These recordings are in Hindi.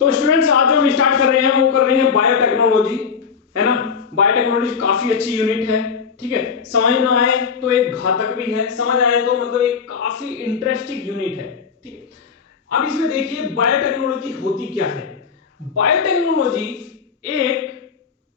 तो स्टूडेंट्स आज जो हम स्टार्ट कर रहे हैं वो कर रहे हैं बायोटेक्नोलॉजी, है ना। बायोटेक्नोलॉजी काफी अच्छी यूनिट है, ठीक है। समझ ना आए तो एक घातक भी है, समझ आए तो मतलब एक काफी इंटरेस्टिंग यूनिट है, ठीक है। अब इसमें देखिए बायोटेक्नोलॉजी होती क्या है। बायोटेक्नोलॉजी एक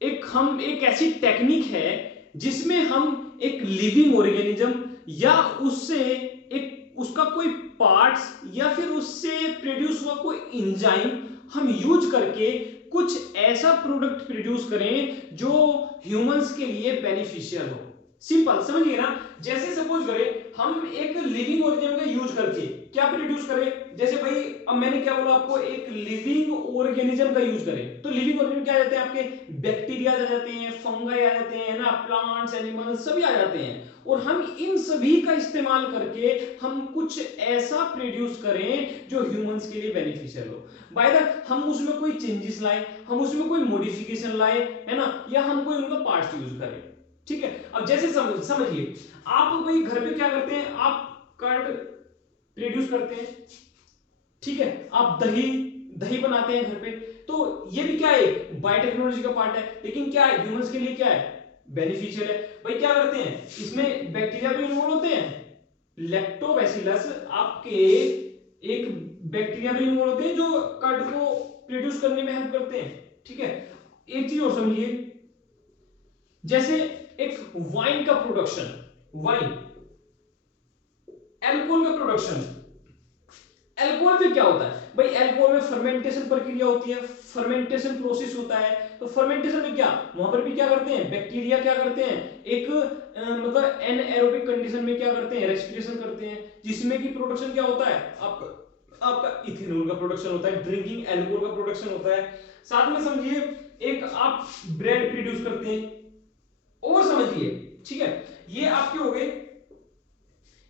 एक ऐसी टेक्निक है जिसमें हम एक लिविंग ऑर्गेनिज्म या उससे एक उसका कोई पार्ट्स या फिर उससे प्रोड्यूस हुआ कोई एंजाइम हम यूज करके कुछ ऐसा प्रोडक्ट प्रोड्यूस करें जो ह्यूमंस के लिए बेनिफिशियल हो। सिंपल समझिए ना। जैसे सपोज करें हम एक लिविंग ऑर्गेनिज्म का यूज करके क्या प्रोड्यूस करें। जैसे भाई अब मैंने क्या बोला आपको, एक लिविंग ऑर्गेनिज्म का यूज करें तो लिविंग ऑर्गेनिज्म क्या आ जाते हैं आपके, बैक्टीरिया आ जाते हैं, फंगाई आ जाते हैं ना, प्लांट्स एनिमल्स सभी आ जाते हैं। और हम इन सभी का इस्तेमाल करके हम कुछ ऐसा प्रोड्यूस करें जो ह्यूमंस के लिए बेनिफिशियल हो। बाय द हम उसमें कोई चेंजेस लाए, हम उसमें कोई मॉडिफिकेशन लाए, है ना, या हम कोई उनका पार्ट्स यूज करें, ठीक है। अब जैसे समझिए आप कोई घर पे क्या करते हैं, आप कर्ड प्रोड्यूस करते हैं, ठीक है। आप दही दही बनाते हैं घर पे, तो ये भी क्या है, बायोटेक्नोलॉजी का पार्ट है। लेकिन क्या है, ह्यूमंस के लिए क्या है, बेनिफिशियल है। भाई क्या करते हैं, इसमें बैक्टीरिया भी इन्वॉल्व होते हैं, लैक्टोबैसिलस आपके एक बैक्टीरिया भी इन्वॉल्व होते हैं जो कर्ड को प्रोड्यूस करने में हेल्प करते हैं, ठीक है। एक चीज और समझिए, जैसे एक वाइन का प्रोडक्शन, वाइन एल्कोहल का प्रोडक्शन, एल्कोहल में क्या होता है भाई, एल्कोहल में फर्मेंटेशन प्रक्रिया होती है, फर्मेंटेशन प्रोसेस होता है। तो फर्मेंटेशन में क्या, वहां पर भी क्या करते हैं, बैक्टीरिया क्या करते हैं, एक मतलब एनएरोबिक कंडीशन में क्या करते हैं, रेस्पिरेशन करते हैं, जिसमें कि प्रोडक्शन क्या होता है, आपका इथेनॉल का प्रोडक्शन होता है, ड्रिंकिंग एल्कोहल का प्रोडक्शन होता है। साथ में समझिए एक आप ब्रेड प्रोड्यूस करते हैं, और समझिए, ठीक है। ये आपके हो गए,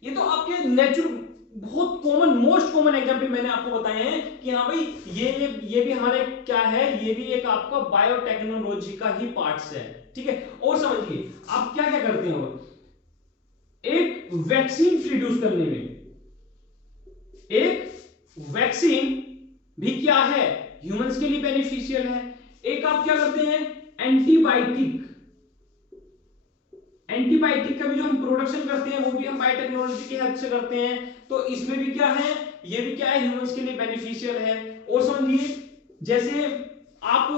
ये तो आपके नेचुरल बहुत कॉमन मोस्ट कॉमन एग्जांपल मैंने आपको बताए हैं कि हाँ भाई ये भी हमारे क्या है, ये भी एक आपका बायोटेक्नोलॉजी का ही पार्ट्स है, ठीक है। और समझिए आप क्या क्या करते हो, एक वैक्सीन प्रोड्यूस करने में, एक वैक्सीन भी क्या है, ह्यूमंस के लिए बेनिफिशियल है। एक आप क्या करते हैं, एंटीबायोटिक, एंटीबायोटिक का भी जो हम प्रोडक्शन करते हैं वो भी हम बायोटेक्नोलॉजी की हेल्प से करते हैं। तो इसमें भी क्या है, ये भी क्या है, ह्यूमंस के लिए बेनिफिशियल है। और समझिए जैसे आप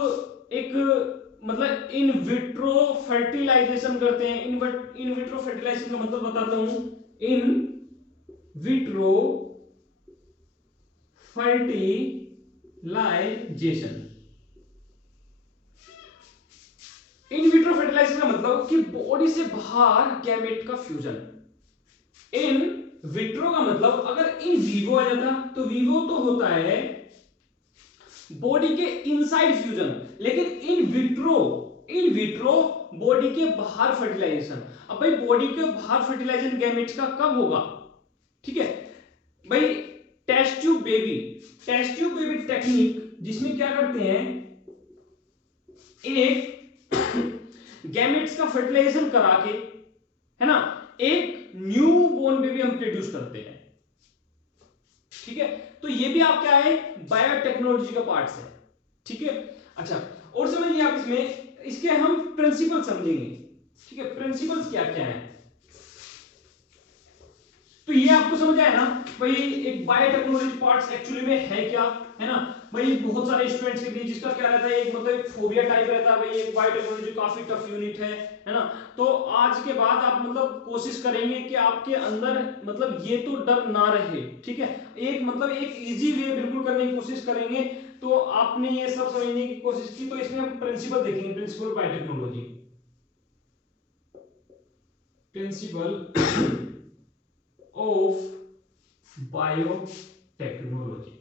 एक मतलब इन विट्रो फर्टिलाइजेशन करते हैं, इन विट्रो फर्टिलाइजेशन का मतलब बताता हूं, in vitro fertilisation, in vitro fertilisation का मतलब कि बॉडी से बाहर गैमेट का फ्यूजन। इन विट्रो का मतलब अगर इन विवो आ जाता तो विवो तो होता है बॉडी के इनसाइड फ्यूजन, लेकिन इन विट्रो बॉडी के बाहर फर्टिलाइजेशन। अब भाई बॉडी के बाहर फर्टिलाइजेशन गैमेट्स का कब होगा, ठीक है भाई, टेस्ट ट्यूब बेबी टेक्निक, जिसमें क्या करते हैं, एक गैमेट्स का फर्टिलाइजेशन करा के, है ना, एक न्यू बोर्न बेबी हम प्रोड्यूस करते हैं, ठीक है। तो ये भी आप क्या है, बायोटेक्नोलॉजी का पार्ट्स है, ठीक है। अच्छा और समझिए आप इसमें इसके हम प्रिंसिपल समझेंगे, ठीक है। प्रिंसिपल्स क्या क्या है, तो ये आपको समझ आया ना भाई, एक बायोटेक्नोलॉजी पार्ट्स एक्चुअली में है क्या, है ना। भाई बहुत सारे स्टूडेंट्स के बीच जिसका क्या रहता है, एक मतलब एक फोबिया टाइप रहता है, भाई एक बायोटेक्नोलॉजी काफी टफ यूनिट है ना। तो आज के बाद आप मतलब कोशिश करेंगे कि आपके अंदर मतलब ये तो डर ना रहे, ठीक है। एक मतलब एक इजी वे बिल्कुल करने की कोशिश करेंगे। तो आपने ये सब समझने की कोशिश की, तो इसमें हम प्रिंसिपल देखेंगे, principle biotechnology, principle of biotechnology.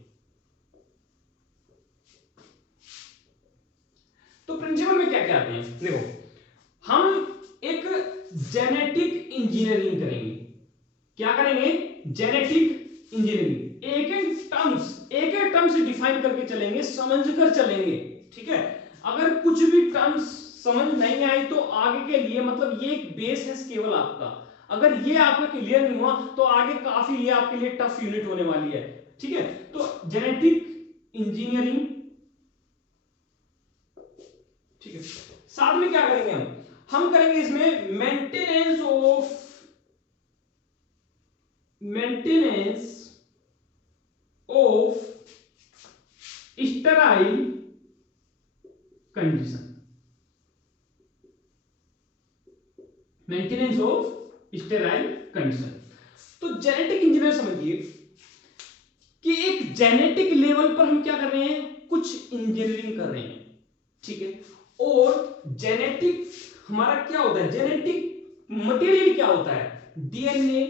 तो प्रिंसिपल में क्या क्या आते हैं, देखो हम एक जेनेटिक इंजीनियरिंग करेंगे, क्या करेंगे, जेनेटिक इंजीनियरिंग, एक एक टर्म्स डिफाइन करके चलेंगे, समझकर चलेंगे, ठीक है। अगर कुछ भी टर्म्स समझ नहीं आई तो आगे के लिए मतलब ये एक बेस है केवल आपका, अगर ये आपका क्लियर नहीं हुआ तो आगे काफी ये आपके लिए टफ यूनिट होने वाली है, ठीक है। तो जेनेटिक इंजीनियरिंग ठीक है। साथ में क्या करेंगे हम करेंगे इसमें maintenance of sterile condition, maintenance of sterile condition. तो जेनेटिक इंजीनियर समझिए कि एक जेनेटिक लेवल पर हम क्या कर रहे हैं, कुछ इंजीनियरिंग कर रहे हैं, ठीक है। और जेनेटिक हमारा क्या होता है, जेनेटिक मटेरियल क्या होता है, डीएनए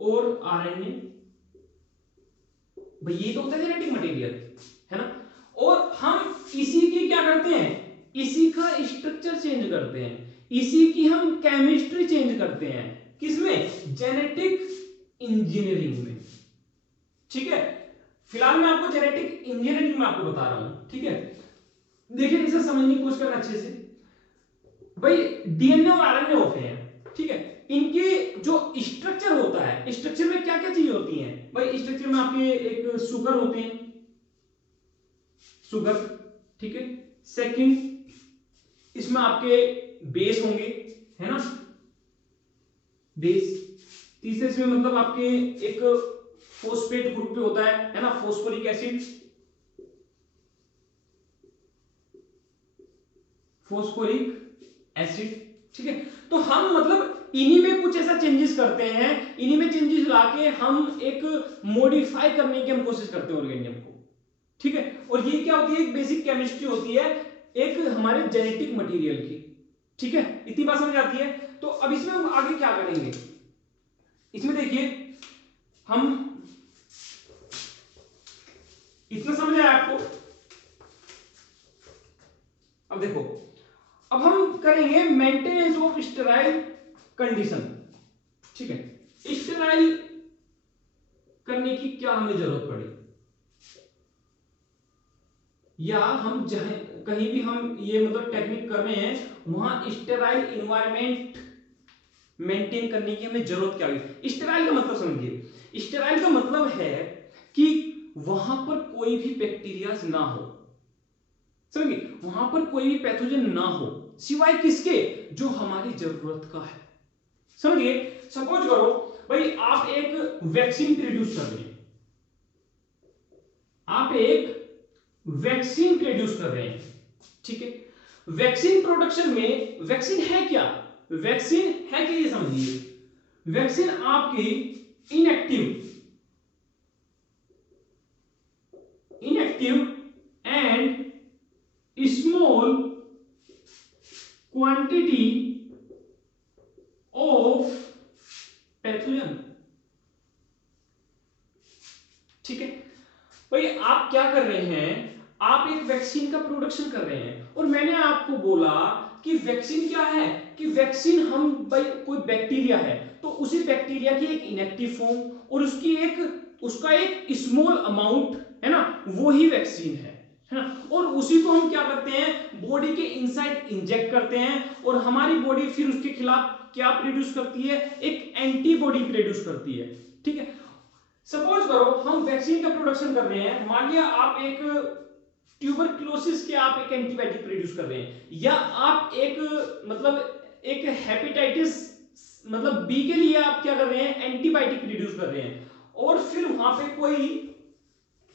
और आरएनए, भाई ये तो होता है जेनेटिक मटेरियल, है ना। और हम इसी की क्या करते हैं, इसी का स्ट्रक्चर चेंज करते हैं, इसी की हम केमिस्ट्री चेंज करते हैं, किसमें, जेनेटिक इंजीनियरिंग में, ठीक है। फिलहाल मैं आपको जेनेटिक इंजीनियरिंग में आपको बता रहा हूं, ठीक है। देखिए इसे समझने की कोशिश करना अच्छे से। भाई डीएनए और आरएनए होते हैं, ठीक है। इनके जो स्ट्रक्चर होता है, स्ट्रक्चर में क्या क्या चीजें होती हैं, भाई स्ट्रक्चर में आपके एक शुगर होते हैं, शुगर, ठीक है। सेकंड इसमें आपके बेस होंगे, है ना, बेस। तीसरे इसमें मतलब आपके एक फोस्फेट ग्रुप पे होता है ना, फोस्फोरिक एसिड, ठीक है। तो हम मतलब इन्हीं में कुछ ऐसा चेंजेस करते हैं, इन्हीं में चेंजेस लाके हम एक मॉडिफाई करने की हम कोशिश करते हैं ऑर्गेनिज्म को, ठीक है। और ये क्या होती है, एक बेसिक केमिस्ट्री होती है एक हमारे जेनेटिक मटेरियल की, ठीक है। इतनी बात समझ आती है। तो अब इसमें हम आगे क्या करेंगे, इसमें देखिए हम इतना समझ आया आपको। अब देखो, अब हम करेंगे मेंटेनेंस ऑफ स्टेराइल कंडीशन, ठीक है। स्टेराइल करने की क्या हमें जरूरत पड़ी, या हम जहां कहीं भी हम ये मतलब टेक्निक कर रहे हैं वहां स्टेराइल इन्वायरमेंट मेंटेन करने की हमें जरूरत क्या है। स्टेराइल का मतलब समझिए, स्टेराइल का मतलब है कि वहां पर कोई भी बैक्टीरिया ना हो, समझिए, वहां पर कोई भी पैथोजन ना हो, सिवाय किसके, जो हमारी जरूरत का है, समझिए। सपोज करो भाई आप एक वैक्सीन प्रोड्यूस कर रहे हैं, आप एक वैक्सीन प्रोड्यूस कर रहे हैं, ठीक है। वैक्सीन प्रोडक्शन में वैक्सीन है क्या, वैक्सीन है कि ये समझिए, वैक्सीन आपकी inactive and small quantity of pathogen, ठीक है। भाई आप क्या कर रहे हैं, आप एक वैक्सीन का प्रोडक्शन कर रहे हैं, और मैंने आपको बोला कि वैक्सीन क्या है, कि वैक्सीन हम भाई कोई बैक्टीरिया है तो उसी बैक्टीरिया की एक इनएक्टिव फॉर्म और उसका एक स्मॉल अमाउंट, है ना, वो ही वैक्सीन है ना। और उसी को हम क्या करते हैं, बॉडी के इनसाइड इंजेक्ट करते हैं, और हमारी बॉडी फिर उसके खिलाफ क्या प्रोड्यूस करती है, एक एंटीबॉडी प्रोड्यूस करती है, ठीक है। सपोज करो हम वैक्सीन का प्रोडक्शन कर रहे हैं, मान लिया आप एक ट्यूबरक्लोसिस के आप एक एंटीबायोटिक प्रोड्यूस कर रहे हैं, या आप एक मतलब एक हेपेटाइटिस मतलब बी के लिए आप क्या कर रहे हैं, एंटीबायोटिक प्रोड्यूस कर रहे हैं, और फिर वहां पे कोई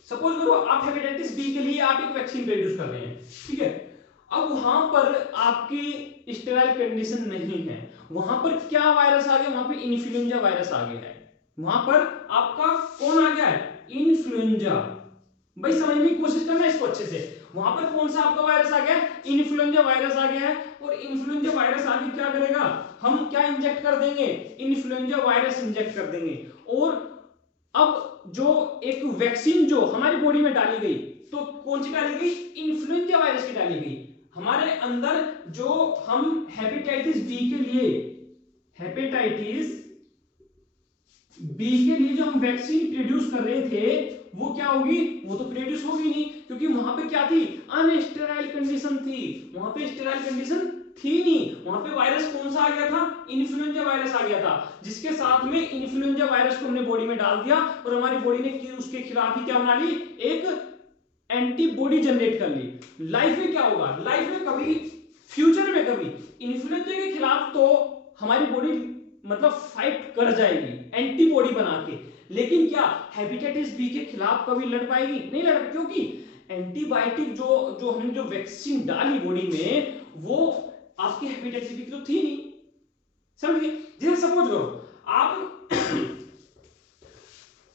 सपोज करो आप हेपेटाइटिस बी के लिए आप एक वैक्सीन प्रोड्यूस कर रहे हैं, ठीक है। अब वहां पर आपकी स्टेराइल कंडीशन नहीं है, वहां पर क्या वायरस आ गया, वहां पे इन्फ्लुएंजा वायरस आ गया है, वहां पर आपका कौन आ गया है, इन्फ्लुएंजा। भाई समझने की कोशिश करना इसको अच्छे से, वहां पर कौन सा आपका वायरस आ गया, इन्फ्लुएंजा वायरस आ गया है, और इन्फ्लुएंजा वायरस आगे क्या करेगा, हम क्या इंजेक्ट कर देंगे, इन्फ्लुएंजा वायरस इंजेक्ट कर देंगे। और अब जो एक वैक्सीन जो हमारी बॉडी में डाली गई, तो कौन सी डाली गई, इन्फ्लुएंजा वायरस की डाली गई हमारे अंदर। जो हम हेपेटाइटिस बी के लिए, हेपेटाइटिस बी के लिए जो हम वैक्सीन प्रोड्यूस कर रहे थे, वो क्या होगी, वो तो प्रोड्यूस होगी नहीं, क्योंकि वहां पे क्या थी, अनस्टेराइल कंडीशन थी, वहां पे स्टेराइल कंडीशन थी नहीं, वहां पे वायरस कौन सा आ गया था, इन्फ्लुएंजा वायरस आ गया था, जिसके साथ में इन्फ्लुएंजा वायरस को हमने बॉडी में डाल दिया, और हमारी बॉडी ने उसके खिलाफ ही क्या बना ली, एक एंटीबॉडी जनरेट कर ली, लाइफ में क्या होगा, लाइफ में कभी फ्यूचर में कभी इन्फ्लुएंजा के खिलाफ तो हमारी बॉडी मतलब फाइट कर जाएगी एंटीबॉडी बना के, लेकिन क्या हेपेटाइटिस बी के खिलाफ कभी लड़ पाएगी, नहीं लड़, क्योंकि एंटीबायोटिक जो हमने जो वैक्सीन डाली बॉडी में वो आपके हेपेटाइटिस बी की तो थी नहीं, समझिए। जैसे सपोज करो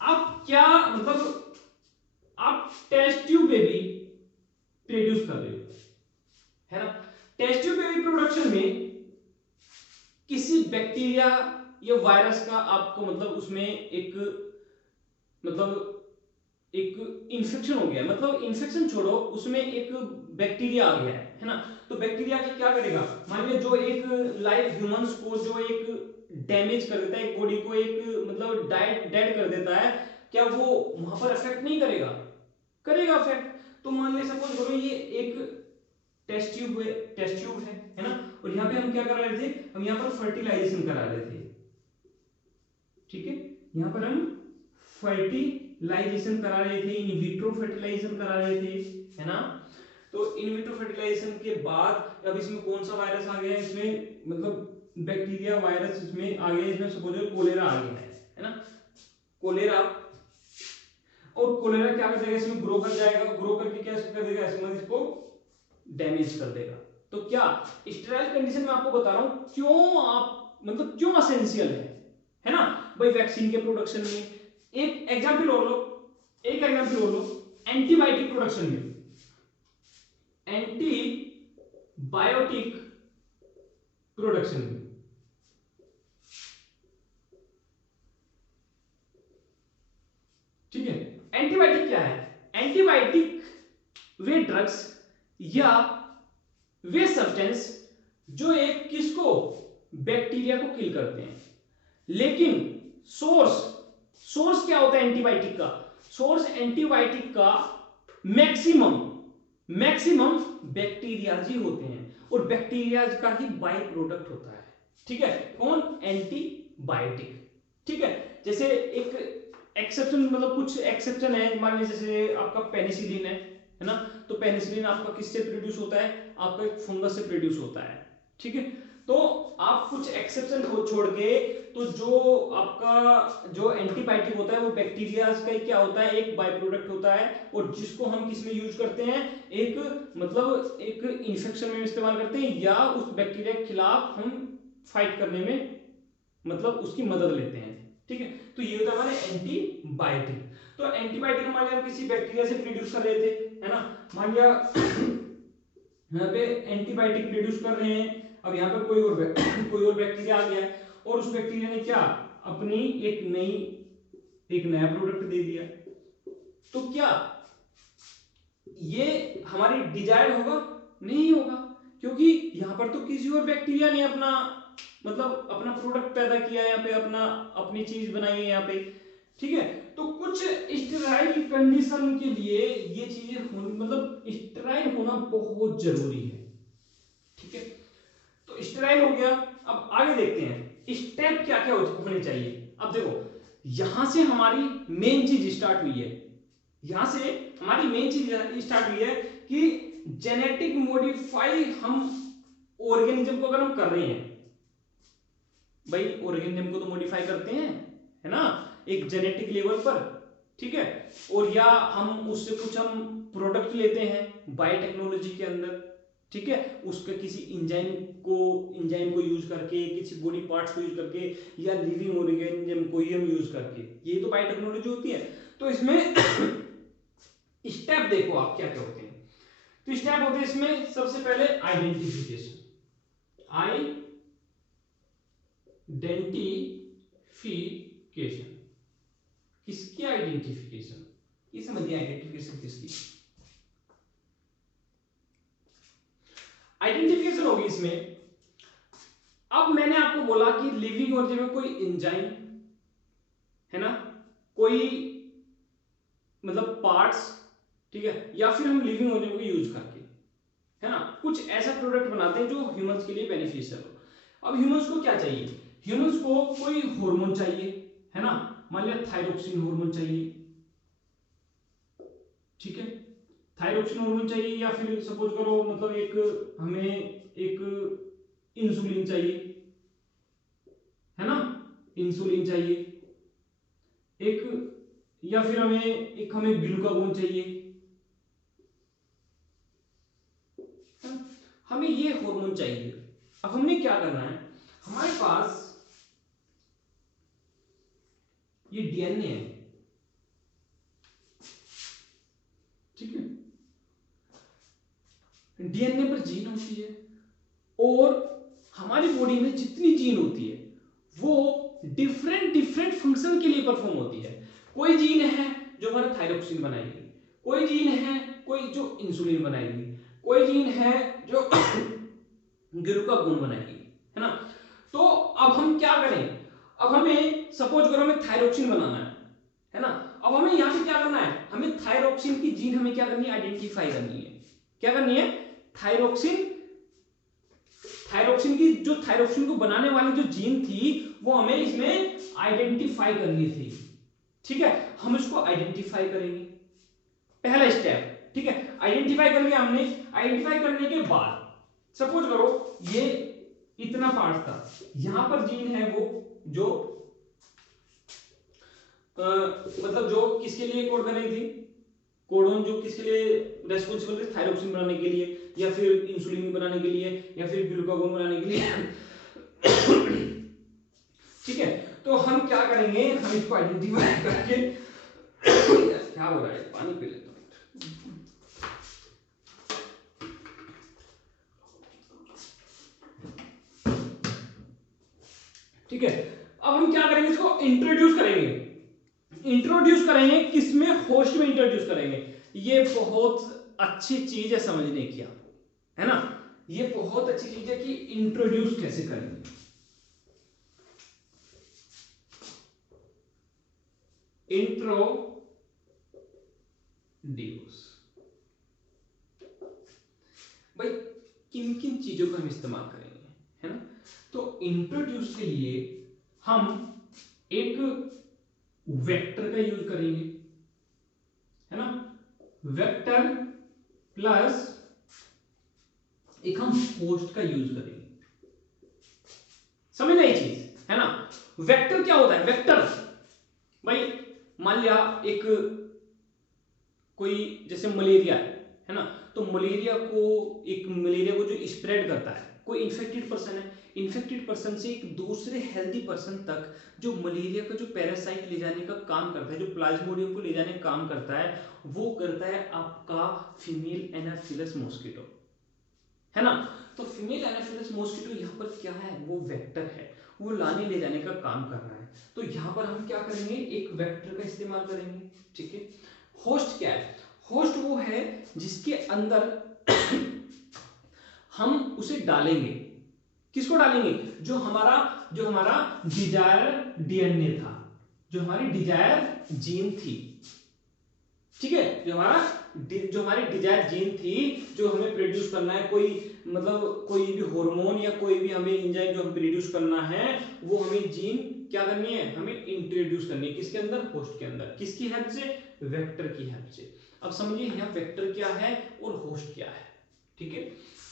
आप क्या मतलब आप टेस्ट ट्यूब बेबी प्रोड्यूस कर रहे हो, है ना। टेस्ट ट्यूब बेबी प्रोडक्शन में किसी बैक्टीरिया या वायरस का आपको मतलब उसमें एक इन्फेक्शन हो गया, मतलब इन्फेक्शन छोड़ो, उसमें एक बैक्टीरिया आ गया है ना। तो बैक्टीरिया क्या करेगा, मान लीजिए जो एक लाइव ह्यूमंस को जो एक डैमेज कर देता है, एक बॉडी को एक मतलब डेड कर देता है, क्या वो वहां पर अफेक्ट नहीं करेगा, करेगा अफेक्ट। तो मान लीजिए सपोज करो ये एक टेस्ट ट्यूब है ना, और यहाँ पे हम क्या करा रहे थे, हम यहाँ पर फर्टिलाइजेशन करा रहे थे, ठीक है। यहाँ पर हम फर्टिलाइजेशन करा रहे थे, इन विट्रो फर्टिलाइजेशन करा रहे थे, है ना। तो इन विट्रो फर्टिलाइजेशन के बाद अब इसमें कौन सा वायरस आ गया है, इसमें मतलब बैक्टीरिया वायरस इसमें आ गया, इसमें सपोज कोलेरा आ गया है ना, कोलेरा। और कोलेरा क्या कर देगा, इसमें ग्रो कर जाएगा, ग्रो करके क्या कर देगा, इसको डैमेज कर देगा। तो क्या स्टेराइल कंडीशन में आपको बता रहा हूं क्यों आप मतलब क्यों एसेंशियल है ना भाई वैक्सीन के प्रोडक्शन में। एक एग्जांपल और लो, एंटीबायोटिक प्रोडक्शन में, एंटीबायोटिक प्रोडक्शन में, ठीक है। एंटीबायोटिक क्या है, एंटीबायोटिक वे ड्रग्स या वे सब्सटेंस जो एक किसको बैक्टीरिया को किल करते हैं, लेकिन सोर्स क्या होता है एंटीबायोटिक का, सोर्स एंटीबायोटिक का मैक्सिमम बैक्टीरियाज ही होते हैं, और बैक्टीरियाज का ही बाई प्रोडक्ट होता है, ठीक है। कौन, एंटीबायोटिक, ठीक है। जैसे एक एक्सेप्शन मतलब कुछ एक्सेप्शन है, मान लीजिए जैसे आपका पेनिसिलिन है ना, तो पेनिसिलिन आपका किससे प्रोड्यूस होता है, आपका एक फंगस से प्रोड्यूस होता है, ठीक है। तो आप कुछ एक्सेप्शन को छोड़ के तो जो आपका जो एंटीबायोटिक होता है वो बैक्टीरिया का क्या होता है, एक बाय प्रोडक्ट होता है, और जिसको हम किस में यूज करते हैं, एक मतलब एक इन्फेक्शन में इस्तेमाल करते हैं, या उस बैक्टीरिया के खिलाफ हम फाइट करने में मतलब उसकी मदद लेते हैं, ठीक है। तो ये होता है हमारे एंटीबायोटिक। तो एंटीबायोटिक मान लिया हम किसी बैक्टीरिया से प्रोड्यूस कर रहे थे, है ना, मान लिया यहाँ पे एंटीबायोटिक प्रोड्यूस कर रहे हैं, अब यहाँ पे कोई और बैक्टीरिया आ गया और उस बैक्टीरिया ने क्या अपनी एक नया प्रोडक्ट दे दिया, तो क्या ये हमारी डिजायर्ड होगा, नहीं होगा, क्योंकि यहाँ पर तो किसी और बैक्टीरिया ने अपना मतलब अपना प्रोडक्ट पैदा किया, यहाँ पे अपनी चीज बनाई है यहाँ पे, ठीक है। तो कुछ स्टेराइल कंडीशन के लिए ये चीजें मतलब स्टेराइल होना बहुत जरूरी है, ठीक है। तो स्टेराइल हो गया, अब आगे देखते हैं स्टेप क्या क्या होने चाहिए। अब देखो यहां से हमारी मेन चीज स्टार्ट हुई है, यहां से हमारी मेन चीज स्टार्ट हुई है कि जेनेटिक मॉडिफाई हम ऑर्गेनिज्म को अगर हम कर रहे हैं, भाई ऑर्गेनिज्म को तो मॉडिफाई करते हैं, है ना, एक जेनेटिक लेवल पर, ठीक है। और या हम उससे कुछ हम प्रोडक्ट लेते हैं बायोटेक्नोलॉजी के अंदर, ठीक है, उसका किसी इंजाइम को यूज करके, किसी बॉडी पार्ट्स को यूज करके, या लिविंग ऑर्गेनिज्म को ही हम यूज करके, ये तो बायोटेक्नोलॉजी होती है। तो इसमें स्टेप देखो आप क्या क्या होते हैं। तो स्टेप होते हैं इसमें सबसे पहले आइडेंटिफिकेशन, किसकी आइडेंटिफिकेशन, ये समझिए आइडेंटिफिकेशन किसकी, आइडेंटिफिकेशन होगी इसमें। अब मैंने आपको बोला कि लिविंग ऑर्गेनिज्म में कोई एंजाइम है ना, कोई मतलब पार्ट्स, ठीक है, या फिर हम लिविंग ऑर्गेनिज्म को यूज करके, है ना, कुछ ऐसा प्रोडक्ट बनाते हैं जो ह्यूमंस के लिए बेनिफिशियल हो। अब ह्यूमंस को क्या चाहिए, ह्यूमंस को कोई हार्मोन चाहिए, है ना, मान लिया थायरोक्सिन हार्मोन चाहिए, ठीक है। थायरोक्सिन हार्मोन चाहिए, या फिर सपोज करो मतलब एक हमें एक इंसुलिन चाहिए, है ना, इंसुलिन चाहिए एक, या फिर हमें ग्लूकागोन चाहिए, हमें ये हार्मोन चाहिए। अब हमने क्या करना है, हमारे पास ये डीएनए है, ठीक है, डीएनए पर जीन होती है, और हमारी बॉडी में जितनी जीन होती है वो डिफरेंट डिफरेंट फंक्शन के लिए परफॉर्म होती है। कोई जीन है जो हमारा थायरोक्सिन बनाएगी, कोई जीन है कोई जो इंसुलिन बनाएगी, कोई जीन है जो ग्लूकागोन बनाएगी, है ना। तो अब हम क्या करें, अब हमें सपोज करो हमें थायरोक्सिन बनाना है ना। अब हमें यहां से क्या करना है, हमें थायरोक्सिन की जीन हमें क्या करनी है, आइडेंटिफाई करनी है। क्या करनी है, थायरोक्सिन थायरोक्सिन की जो थायरोक्सिन को बनाने वाली जो जीन थी वो हमें इसमें आइडेंटिफाई करनी थी, ठीक है। हम इसको आइडेंटिफाई करेंगे, पहला स्टेप, ठीक है। आइडेंटिफाई कर लिया हमने, आइडेंटिफाई करने के बाद सपोज करो ये इतना पार्ट था, यहां पर जीन है वो जो मतलब जो किसके लिए कोड कर रही थी, कोडोन जो किसके लिए रेस्पॉन्सिबल थे, थायरोक्सिन बनाने के लिए, या फिर इंसुलिन बनाने के लिए, या फिर ग्लूकागोन बनाने के लिए ठीक है। तो हम क्या करेंगे, हम इसको आइडेंटिफाई करके क्या हो रहा है, पानी पी लेता हूं, ठीक है। अब हम क्या करेंगे, इसको इंट्रोड्यूस करेंगे, इंट्रोड्यूस करेंगे किसमें, होस्ट में इंट्रोड्यूस करेंगे। ये बहुत अच्छी चीज है समझने की आपको, है ना, ये बहुत अच्छी चीज है कि इंट्रोड्यूस कैसे करेंगे। इंट्रोड्यूस भाई किन किन चीजों का हम इस्तेमाल करेंगे, है ना। तो इंट्रोड्यूस के लिए हम एक वेक्टर का यूज करेंगे, है ना, वेक्टर प्लस एक हम होस्ट का यूज करेंगे। समझ रहे चीज, है ना। वेक्टर क्या होता है, वेक्टर भाई मान लिया एक कोई जैसे मलेरिया है ना, तो मलेरिया को जो स्प्रेड करता है, कोई इन्फेक्टेड पर्सन है, इन्फेक्टेड पर्सन से एक दूसरे हेल्दी पर्सन तक जो मलेरिया का जो पैरासाइट ले जाने का काम करता है, जो प्लाज्मोडियम को ले जाने का काम करता है, वो करता है आपका फीमेल एनाफिलस मॉस्किटो, है ना। तो फीमेल एनाफिलस मॉस्किटो यहाँ पर क्या है, वो वेक्टर है, वो लाने ले जाने का काम कर रहा है। तो यहाँ पर हम क्या करेंगे, एक वेक्टर का इस्तेमाल करेंगे, ठीक है। होस्ट क्या है, होस्ट वो है जिसके अंदर हम उसे डालेंगे, किसको डालेंगे, जो हमारा डिजायर डीएनए था, जो हमारी डिजायर जीन थी, ठीक है, जो हमारी डिजायर जीन थी, जो हमें प्रोड्यूस करना है, कोई मतलब कोई भी हार्मोन या कोई भी हमें एंजाइम जो हम प्रोड्यूस करना है, वो हमें जीन क्या करनी है, हमें इंट्रोड्यूस करनी है, किसके अंदर, होस्ट के अंदर, किसकी हेल्प से, वेक्टर की हेल्प से। अब समझिए यहाँ वेक्टर क्या है और होस्ट क्या है, ठीक है।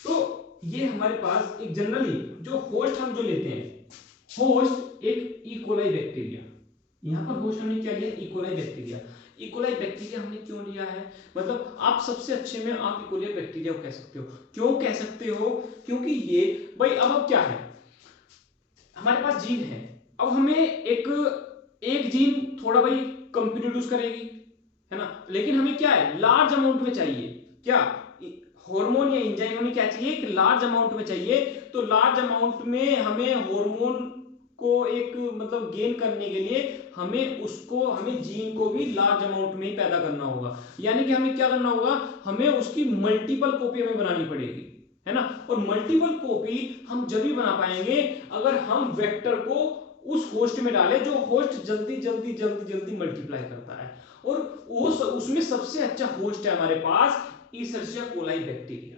तो ये हमारे पास एक जनरली जो होस्ट हम जो लेते हैं, होस्ट एक इकोलाई बैक्टीरिया, यहाँ पर होस्ट हमने क्या लिया, इकोलाई बैक्टीरिया। इकोलाई बैक्टीरिया हमने क्यों लिया है, मतलब आप सबसे अच्छे में आप इकोलाई बैक्टीरिया को कह सकते हो, क्यों कह सकते हो, क्योंकि ये भाई अब क्या है, हमारे पास जीन है, अब हमें एक जीन थोड़ा भाई कम प्रोड्यूस करेगी, है ना, लेकिन हमें क्या है, लार्ज अमाउंट में चाहिए, क्या हार्मोन या एंजाइम हमें क्या चाहिए, एक लार्ज अमाउंट में चाहिए। तो लार्ज अमाउंट में हमें हार्मोन को एक मतलब गेन करने के लिए हमें जीन को भी लार्ज अमाउंट में ही पैदा करना होगा, यानी कि हमें क्या करना होगा, हमें उसकी मल्टीपल कॉपी हमें बनानी पड़ेगी, है ना। और मल्टीपल कॉपी हम जब भी बना पाएंगे अगर हम वेक्टर को उस होस्ट में डालें जो होस्ट जल्दी जल्दी जल्दी जल्दी मल्टीप्लाई करता है, और उसमें सबसे अच्छा होस्ट है हमारे पास ईसर्शिया कोलाई बैक्टीरिया,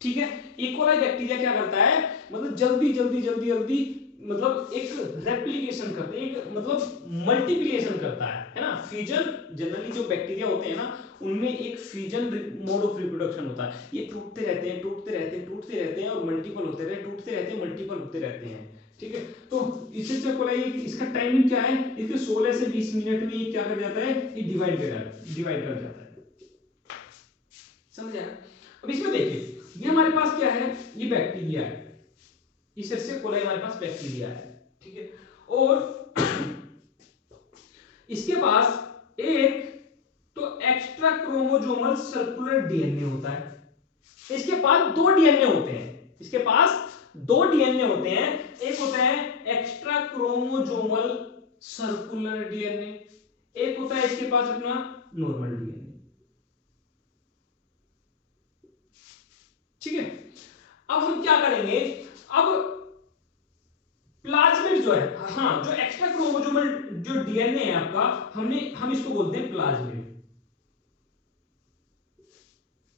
ठीक है। इकोलाई बैक्टीरिया क्या करता है, मतलब जल्दी जल्दी जल्दी जल्दी मतलब एक रेप्लिकेशन करते हैं, एक मतलब मल्टीप्लिकेशन करता है ना। फ्यूजन जनरली जो बैक्टीरिया होते हैं ना उनमें एक फ्यूजन मोड ऑफ रिप्रोडक्शन होता है, ये टूटते रहते हैं टूटते रहते हैं टूटते रहते हैं और मल्टीपल होते रहते हैं, टूटते रहते हैं मल्टीपल होते रहते हैं, ठीक है। तो इससे कोलाई इसका टाइमिंग क्या है, इसके 16 से 20 मिनट में ये क्या कर जाता है, ये डिवाइड कर जाता है, समझ आया। अब इसमें देखिए ये हमारे पास क्या है, ये बैक्टीरिया है, इस से कोलाई हमारे पास बैक्टीरिया है, ठीक है। और इसके पास एक तो एक्स्ट्रा क्रोमोसोमल सर्कुलर डीएनए होता है, इसके पास दो डीएनए होते हैं, इसके पास दो डीएनए होते हैं, एक होता है एक्स्ट्रा क्रोमोसोमल सर्कुलर डीएनए, एक होता है इसके पास अपना नॉर्मल डीएनए, ठीक है। अब हम क्या करेंगे, अब प्लाज्मिड जो है, हाँ जो एक्स्ट्रा क्रोमोसोमल जो डीएनए है आपका, हम इसको बोलते हैं प्लाज्मिड,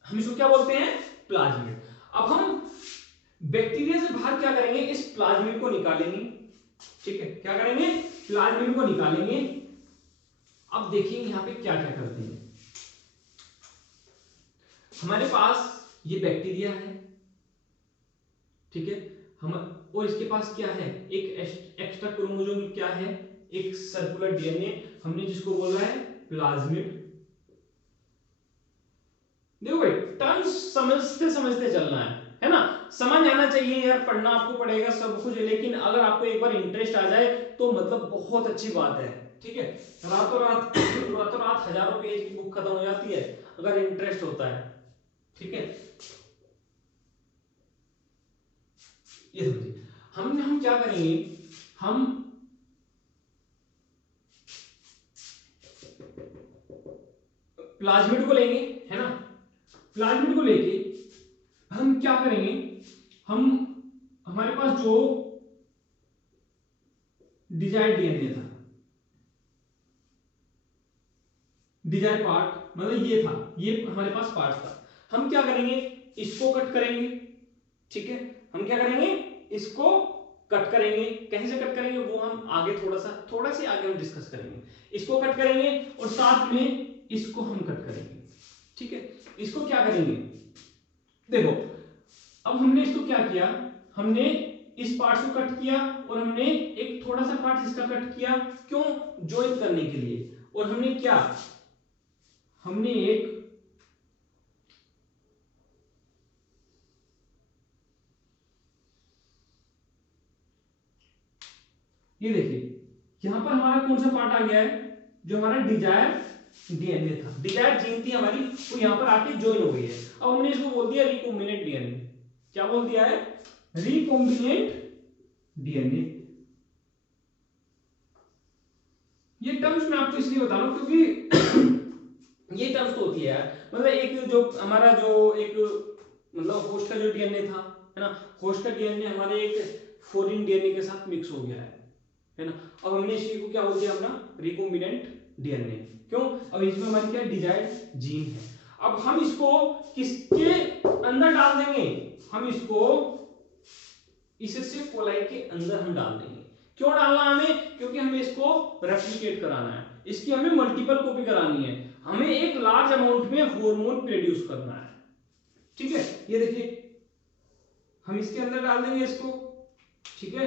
हम इसको क्या बोलते हैं, प्लाज्मिड। अब हम बैक्टीरिया से बाहर क्या करेंगे, इस प्लाज्मिड को निकालेंगे, ठीक है, क्या करेंगे, प्लाज्मिड को निकालेंगे। अब देखिए यहां पे क्या क्या करते हैं, हमारे पास ये बैक्टीरिया है, ठीक है, हम और इसके पास क्या है, एक एक्स्ट्रा क्रोमोसोम क्या है, एक सर्कुलर डीएनए, हमने जिसको बोला है प्लाज्मिड। देखो भाई टर्म्स समझते समझते चलना है ना, समझ आना चाहिए यार, पढ़ना आपको पड़ेगा सब कुछ, लेकिन अगर आपको एक बार इंटरेस्ट आ जाए तो मतलब बहुत अच्छी बात है, ठीक है। रातों रात हजारों पेज की बुक खत्म हो जाती है अगर इंटरेस्ट होता है, ठीक है। ये समझिए हम क्या करेंगे, हम प्लाज्मिड को लेंगे, है ना, प्लाज्मिड को लेके हम क्या करेंगे, हम हमारे पास जो डिजाइड डीएनए था, डिजाइड पार्ट मतलब ये था, ये हमारे पास पार्ट था, हम क्या करेंगे, इसको कट करेंगे, ठीक है, हम क्या करेंगे, इसको कट करेंगे, कैसे कट करेंगे वो हम आगे थोड़ा सा आगे हम डिस्कस करेंगे, इसको कट करेंगे और साथ में इसको हम कट करेंगे, ठीक है। इसको क्या करेंगे, देखो अब हमने इसको क्या किया, हमने इस पार्ट को कट किया और हमने एक थोड़ा सा पार्ट इसका कट किया, क्यों, ज्वाइन करने के लिए, और हमने क्या, हमने एक ये देखिए यहां पर हमारा कौन सा पार्ट आ गया है, जो हमारा डिजायर डीएनए था, डिजायर जीन थी हमारी, वो यहां पर आके ज्वाइन हो गई है। अब हमने इसको बोल दिया रिकॉम्बिनेंट डीएनए, क्या बोल दिया है, रिकॉम्बिनेंट डीएनए। ये टर्म्स मैं आपको इसलिए बता रहा हूं क्योंकि ये टर्म्स तो होती है यार, मतलब एक जो हमारा जो एक मतलब होस्ट का जो डीएनए था, है ना, होस्ट का डीएनए हमारे एक फॉरेन डीएनए के साथ मिक्स हो गया है ना। अब हमने इसी को क्या बोल दिया अपना रिकॉम्बिनेंट डीएनए, क्यों, अब इसमें हमारी क्या डिजायर्ड जीन है। अब हम इसको किसके अंदर डाल देंगे, हम इसको इससे कोलाई के अंदर हम डाल देंगे, क्यों डालना हमें, क्योंकि हमें इसको रेप्लिकेट कराना है, इसकी हमें मल्टीपल कॉपी करानी है, हमें एक लार्ज अमाउंट में हार्मोन प्रोड्यूस करना है, ठीक है। ये देखिए हम इसके अंदर डाल देंगे इसको, ठीक है,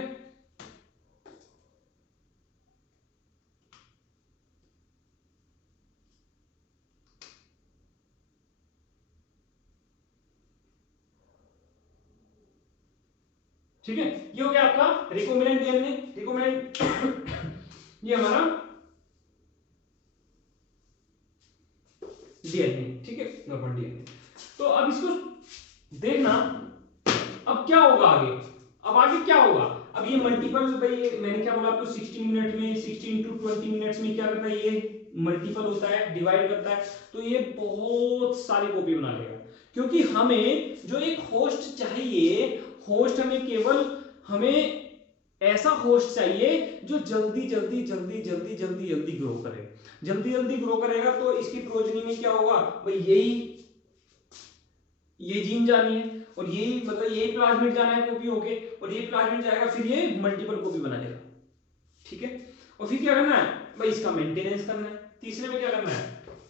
ठीक है। ये हो गया आपका रिकॉम्बिनेंट डीएनए, रिकॉम्बिनेंट ये हमारा डीएनए, ठीक है, नॉर्मल डीएनए। तो अब इसको देखना, अब क्या होगा आगे, अब आगे क्या होगा, अब ये मल्टीपल, भाई मैंने क्या बोला आपको 16 मिनट में 16 टू 20 मिनट्स में क्या करता है, ये मल्टीपल होता है, डिवाइड करता है, तो ये बहुत सारी कॉपी बना लेगा, क्योंकि हमें जो एक होस्ट चाहिए, होस्ट हमें केवल हमें ऐसा होस्ट चाहिए जो जल्दी जल्दी जल्दी जल्दी जल्दी जल्दी ग्रो करे, जल्दी जल्दी ग्रो करेगा तो इसकी प्रोजनी में क्या होगा भाई, यही ये जीन जानी है, और यही मतलब यही प्लाज्मिड जाना है कॉपी होके, और ये प्लाज्मिड जाएगा, फिर ये मल्टीपल कॉपी बनाएगा, ठीक है। और फिर क्या करना है भाई, इसका मेंटेनेंस करना है। तीसरे में क्या करना है,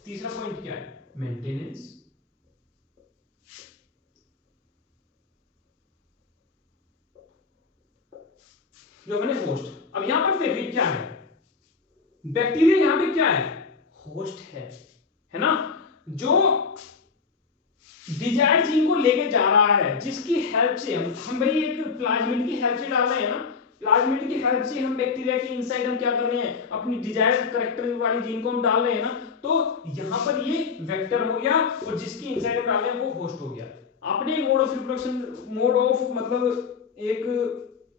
तीसरा पॉइंट क्या है, मेंटेनेंस। जो मैंने होस्ट, अब यहां पर देखिए क्या है, बैक्टीरिया यहां पे क्या है, होस्ट है ना, जो डिजायर्ड जीन को लेके जा रहा है, जिसकी हेल्प से हम भाई एक प्लाज्मिड की हेल्प से डाल रहे हैं ना, प्लाज्मिड की हेल्प से हम बैक्टीरिया के इनसाइड हम क्या कर रहे हैं, अपनी डिजायर्ड करैक्टर वाली जीन को हम डाल रहे हैं ना, तो यहां पर ये वेक्टर हो गया, और जिसकी इनसाइड हम डाल रहे हैं वो होस्ट हो गया। आपने mode of reproduction, mode of मतलब एक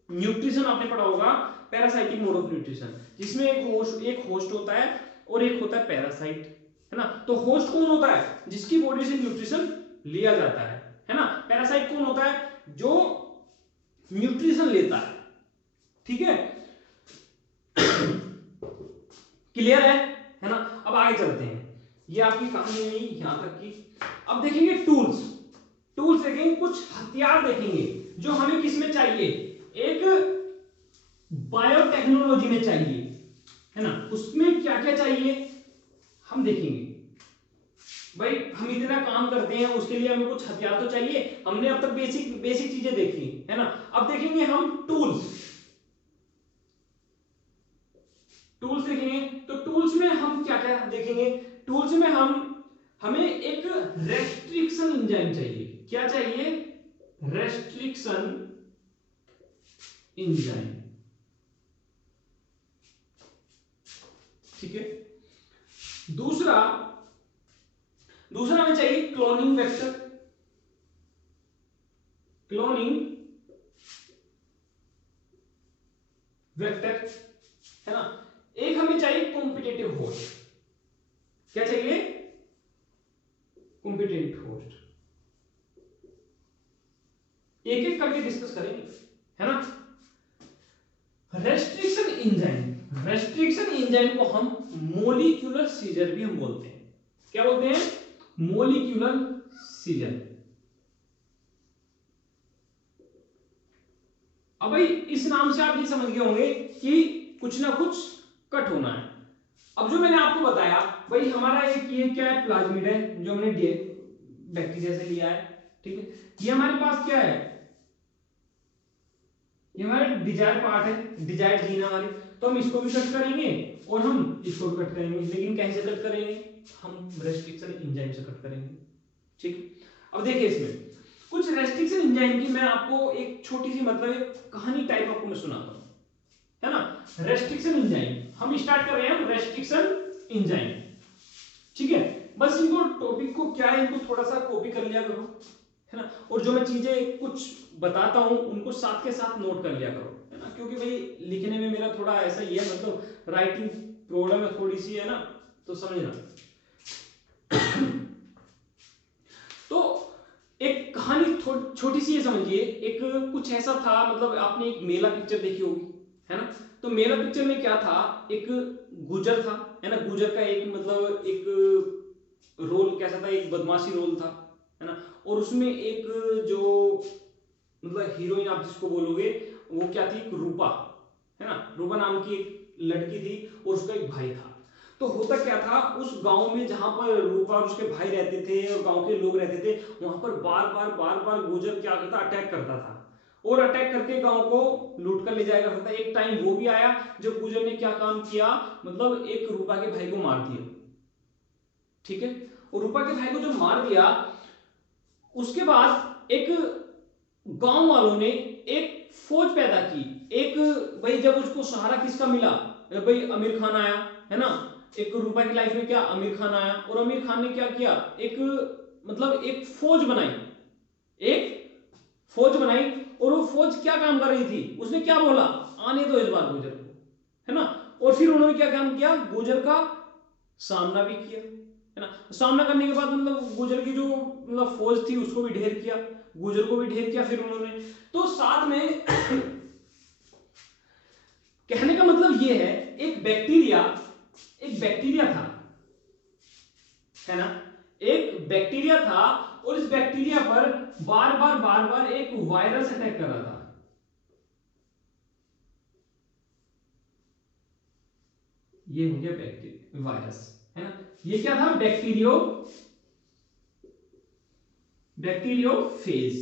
न्यूट्रिशन आपने पढ़ा होगा, पैरासाइटिक मोड ऑफ न्यूट्रिशन, जिसमें एक होस्ट होता है और एक होता है पैरासाइट, है ना। तो होस्ट कौन होता है, जिसकी बॉडी से न्यूट्रिशन लिया जाता है ना। पैरासाइट कौन होता है, जो न्यूट्रिशन लेता है, ठीक है। क्लियर है ना। अब आगे चलते हैं, ये आपकी कहानी हुई यहां तक की। अब देखेंगे टूल्स, टूल्स देखेंगे, कुछ हथियार देखेंगे जो हमें किस में चाहिए, एक बायोटेक्नोलॉजी में चाहिए, है ना। उसमें क्या क्या चाहिए हम देखेंगे। भाई हम इतना काम करते हैं, उसके लिए हमें कुछ हथियार तो चाहिए। हमने अब तक बेसिक चीजें देखी, है ना। अब देखेंगे हम टूल्स देखेंगे। तो टूल्स में हम क्या क्या देखेंगे, टूल्स में हमें एक रेस्ट्रिक्शन एंजाइम चाहिए। क्या चाहिए, रेस्ट्रिक्शन एंजाइम, ठीक है। दूसरा हमें चाहिए क्लोनिंग वेक्टर, है ना। एक हमें चाहिए कॉम्पिटिटिव होस्ट। क्या चाहिए, कॉम्पिटिटिव होस्ट। एक एक करके डिस्कस करेंगे, है ना। रेस्ट्रिक्शन एंजाइम को हम मोलिक्यूलर सीजर भी हम बोलते हैं। क्या बोलते हैं, मोलिक्यूलर सीजर। अब भाई इस नाम से आप ये समझ गए होंगे कि कुछ ना कुछ कट होना है। अब जो मैंने आपको बताया भाई, हमारा एक ये क्या है, प्लाज्मिड है, जो हमने बैक्टीरिया से लिया है, ठीक है। ये हमारे पास क्या है, ये हमारे डिजायर पार्ट है, डिजायर जीन हमारे। तो हम इसको भी कट करेंगे और हम इसको भी कट करेंगे, लेकिन कैसे कट करेंगे, हम रेस्ट्रिक्शन एंजाइम से कट करेंगे, ठीक। अब देखिए इसमें कुछ रेस्ट्रिक्शन एंजाइम की मैं आपको एक छोटी सी मतलब एक कहानी टाइप आपको मैं सुनाता हूं, है ना। रेस्ट्रिक्शन एंजाइम हम स्टार्ट कर रहे हैं, रेस्ट्रिक्शन एंजाइम, ठीक है। बस इनको टॉपिक को क्या है, इनको थोड़ा सा कॉपी कर लिया करो, है ना। और जो मैं चीजें कुछ बताता हूं उनको साथ के साथ नोट कर लिया करो, है ना। क्योंकि भाई लिखने में मेरा थोड़ा ऐसा ही है, मतलब राइटिंग प्रॉब्लम है थोड़ी सी, है ना, तो समझना। तो एक कहानी छोटी सी है, समझिए। एक कुछ ऐसा था, मतलब आपने एक मेला पिक्चर देखी होगी, है ना। तो मेला पिक्चर में क्या था, एक गुजर था, है ना। गुजर का एक मतलब एक रोल कैसा था, एक बदमाशी रोल था, है ना। और उसमें एक जो मतलब हीरोइन आप जिसको बोलोगे, वो क्या थी, एक रूपा, है ना। रूपा नाम की एक लड़की थी और उसका एक भाई था। तो होता क्या था, उस गांव में जहां पर रूपा और उसके भाई रहते थे और गांव के लोग रहते थे, वहां पर बार बार गुजर क्या करता, अटैक करता था, और अटैक करके गांव को लूट कर ले जाया करता था। एक टाइम वो भी आया जब गुजर ने क्या काम किया, मतलब एक रूपा के भाई को मार दिया, ठीक है। और रूपा के भाई को जब मार दिया, उसके बाद एक गांव वालों ने एक फौज पैदा की। एक भाई जब उसको सहारा किसका मिला, भाई आमिर खान आया, है ना। एक रूपा की लाइफ में क्या, आमिर खान आया, और आमिर खान ने क्या किया, एक मतलब एक फौज बनाई, और वो फौज क्या काम कर रही थी, उसने क्या बोला, आने दो इस बार गुजर को, है ना। और फिर उन्होंने क्या काम किया, गुजर का सामना भी किया, है ना। सामना करने के बाद मतलब गुजर की जो मतलब फौज थी उसको भी ढेर किया, गुजर को भी ढेर किया फिर उन्होंने। तो साथ में कहने का मतलब ये है, एक बैक्टीरिया था, है ना। एक बैक्टीरिया था और इस बैक्टीरिया पर बार बार एक वायरस अटैक कर रहा था। ये हो गया बैक्टीरिया वायरस, है ना। ये क्या था, बैक्टीरियोफेज,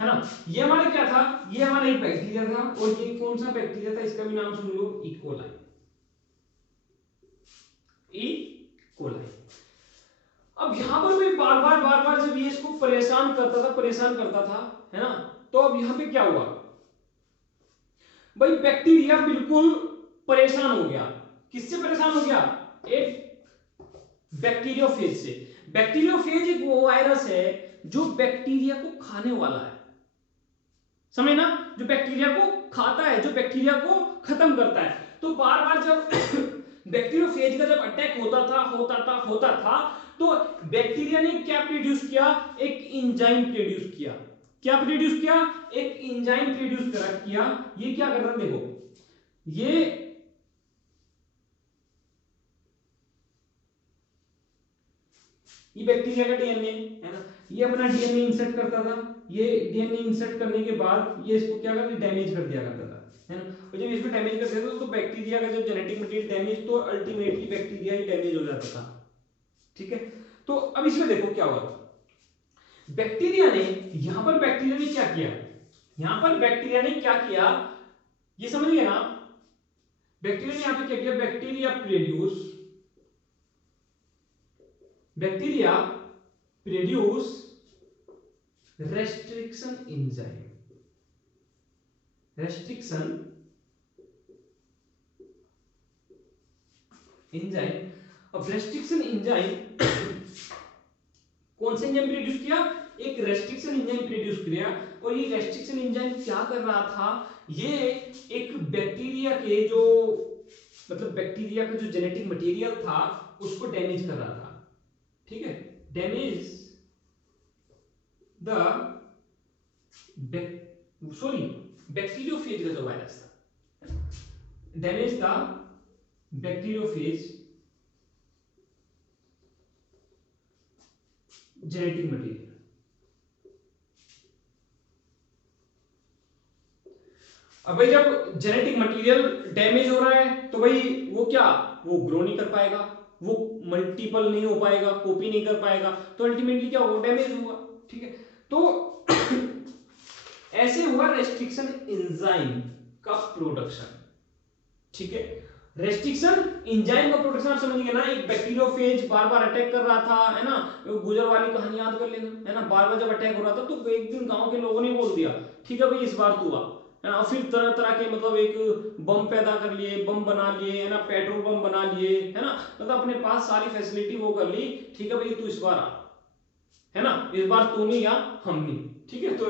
है ना। ये हमारा क्या था, ये हमारा एक बैक्टीरिया था, और ये कौन सा बैक्टीरिया था, इसका भी नाम सुन लो, इकोलाई। अब यहां पर भी बार बार जब ये इसको परेशान करता था, है ना, तो अब यहां पे क्या हुआ भाई, बैक्टीरिया बिल्कुल परेशान हो गया। किससे परेशान हो गया, एक बैक्टीरियोफेज से। बैक्टीरियोफेज एक वो वायरस है जो बैक्टीरिया को खाने वाला है, समझे ना, जो बैक्टीरिया को खाता है, जो बैक्टीरिया को खत्म करता है। तो बार बार जब बैक्टीरियोफेज का जब अटैक होता था, तो बैक्टीरिया ने क्या प्रोड्यूस किया, एक एंजाइम प्रोड्यूस किया। क्या प्रोड्यूस किया, एक एंजाइम प्रोड्यूस किया। ये क्या कर रहा है, देखो, ये बैक्टीरिया का डीएनए है ना, ये अपना डीएनए इंसर्ट करता था। ये डीएनए इंसर्ट करने के बाद ये इसको क्या करता, डैमेज कर दिया करता था, है ना। और जब इसको डैमेज कर देता था तो बैक्टीरिया का जब जेनेटिक मटेरियल डैमेज, तो अल्टीमेटली बैक्टीरिया ही डैमेज हो जाता था, ठीक है। तो अब इसमें देखो क्या हुआ, बैक्टीरिया ने यहां पर बैक्टीरिया ने क्या किया, यहां पर बैक्टीरिया ने क्या किया, ये समझ गए ना। बैक्टीरिया ने यहां पे क्या किया, बैक्टीरिया प्रोड्यूस रेस्ट्रिक्शन एंजाइम। अब रेस्ट्रिक्शन एंजाइम कौन से एंजाइम प्रोड्यूस किया, एक रेस्ट्रिक्शन एंजाइम प्रोड्यूस किया। और ये रेस्ट्रिक्शन एंजाइम क्या कर रहा था, ये एक बैक्टीरिया के जो मतलब बैक्टीरिया का जो जेनेटिक मटेरियल था उसको डैमेज कर रहा था, ठीक है। डैमेज द बैक्टीरियोफेज का जो वायरस था, damage the bacteriophage genetic material. अब भाई जब जेनेटिक मटेरियल डैमेज हो रहा है तो भाई वो क्या, वो ग्रो नहीं कर पाएगा, वो मल्टीपल नहीं हो पाएगा, कॉपी नहीं कर पाएगा, तो अल्टीमेटली क्या होगा, डैमेज होगा, ठीक है। तो ऐसे हुआ रेस्ट्रिक्शन एंजाइम का प्रोडक्शन, ठीक है। रेस्ट्रिक्शन एंजाइम का प्रोडक्शन आप समझ गए ना, एक बैक्टीरियोफेज बार बार अटैक कर रहा था, है ना। गुजर वाली कहानी याद कर लेना, है ना। बार बार जब अटैक हो रहा था तो एक दिन गांव के लोगों ने बोल दिया, ठीक है भाई इस बार तू आ, है ना। फिर तरह तरह के मतलब एक बम पैदा कर लिए, बम बना लिए, है ना, पेट्रोल बम बना लिए, है ना, मतलब अपने पास सारी फैसिलिटी वो कर ली, ठीक है भाई तू इस बार आ, है ना, इस बार तू नहीं या हम नहीं, ठीक है। तो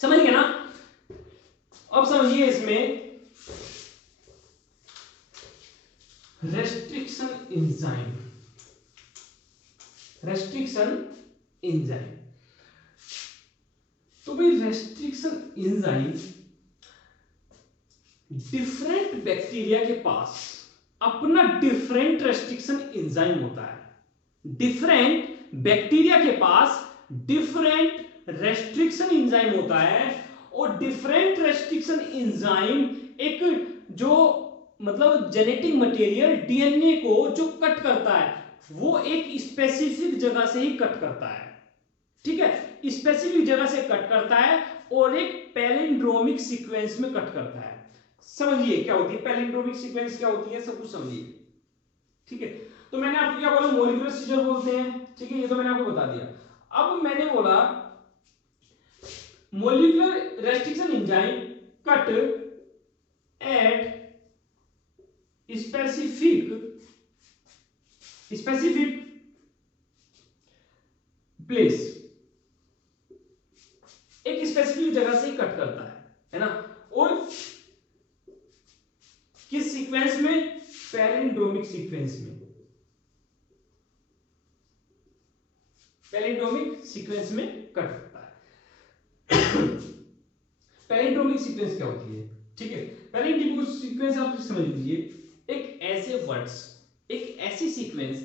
समझ गए ना। अब समझिए इसमें रेस्ट्रिक्शन एंजाइम। तो भाई रेस्ट्रिक्शन एंजाइम डिफरेंट बैक्टीरिया के पास अपना डिफरेंट रेस्ट्रिक्शन एंजाइम होता है। डिफरेंट बैक्टीरिया के पास डिफरेंट रेस्ट्रिक्शन एंजाइम होता है, और डिफरेंट रेस्ट्रिक्शन एंजाइम एक जो मतलब जेनेटिक मटेरियल डीएनए को जो कट करता है वो एक स्पेसिफिक जगह से ही कट करता है, ठीक है। स्पेसिफिक जगह से कट करता है और एक पैलिंड्रोमिक सीक्वेंस में कट करता है। समझिए क्या होती है पैलिंड्रोमिक सीक्वेंस, क्या होती है, सब कुछ समझिए, ठीक है। तो मैंने आपको क्या बोला, मॉलिक्यूलर सीजर बोलते हैं, ठीक है, ये तो मैंने आपको बता दिया। अब मैंने बोला molecular restriction enzyme cut at specific place, एक स्पेसिफिक जगह से कट करता है ना। और किस सीक्वेंस में, पैलिंड्रोमिक सीक्वेंस में, पैलिंड्रोमिक सीक्वेंस में कट करता है। पैलिंड्रोमिक सीक्वेंस क्या होती है, ठीक है। पैलिंड्रोमिक सीक्वेंस आप समझ लीजिए, एक ऐसे वर्ड्स, एक ऐसी सीक्वेंस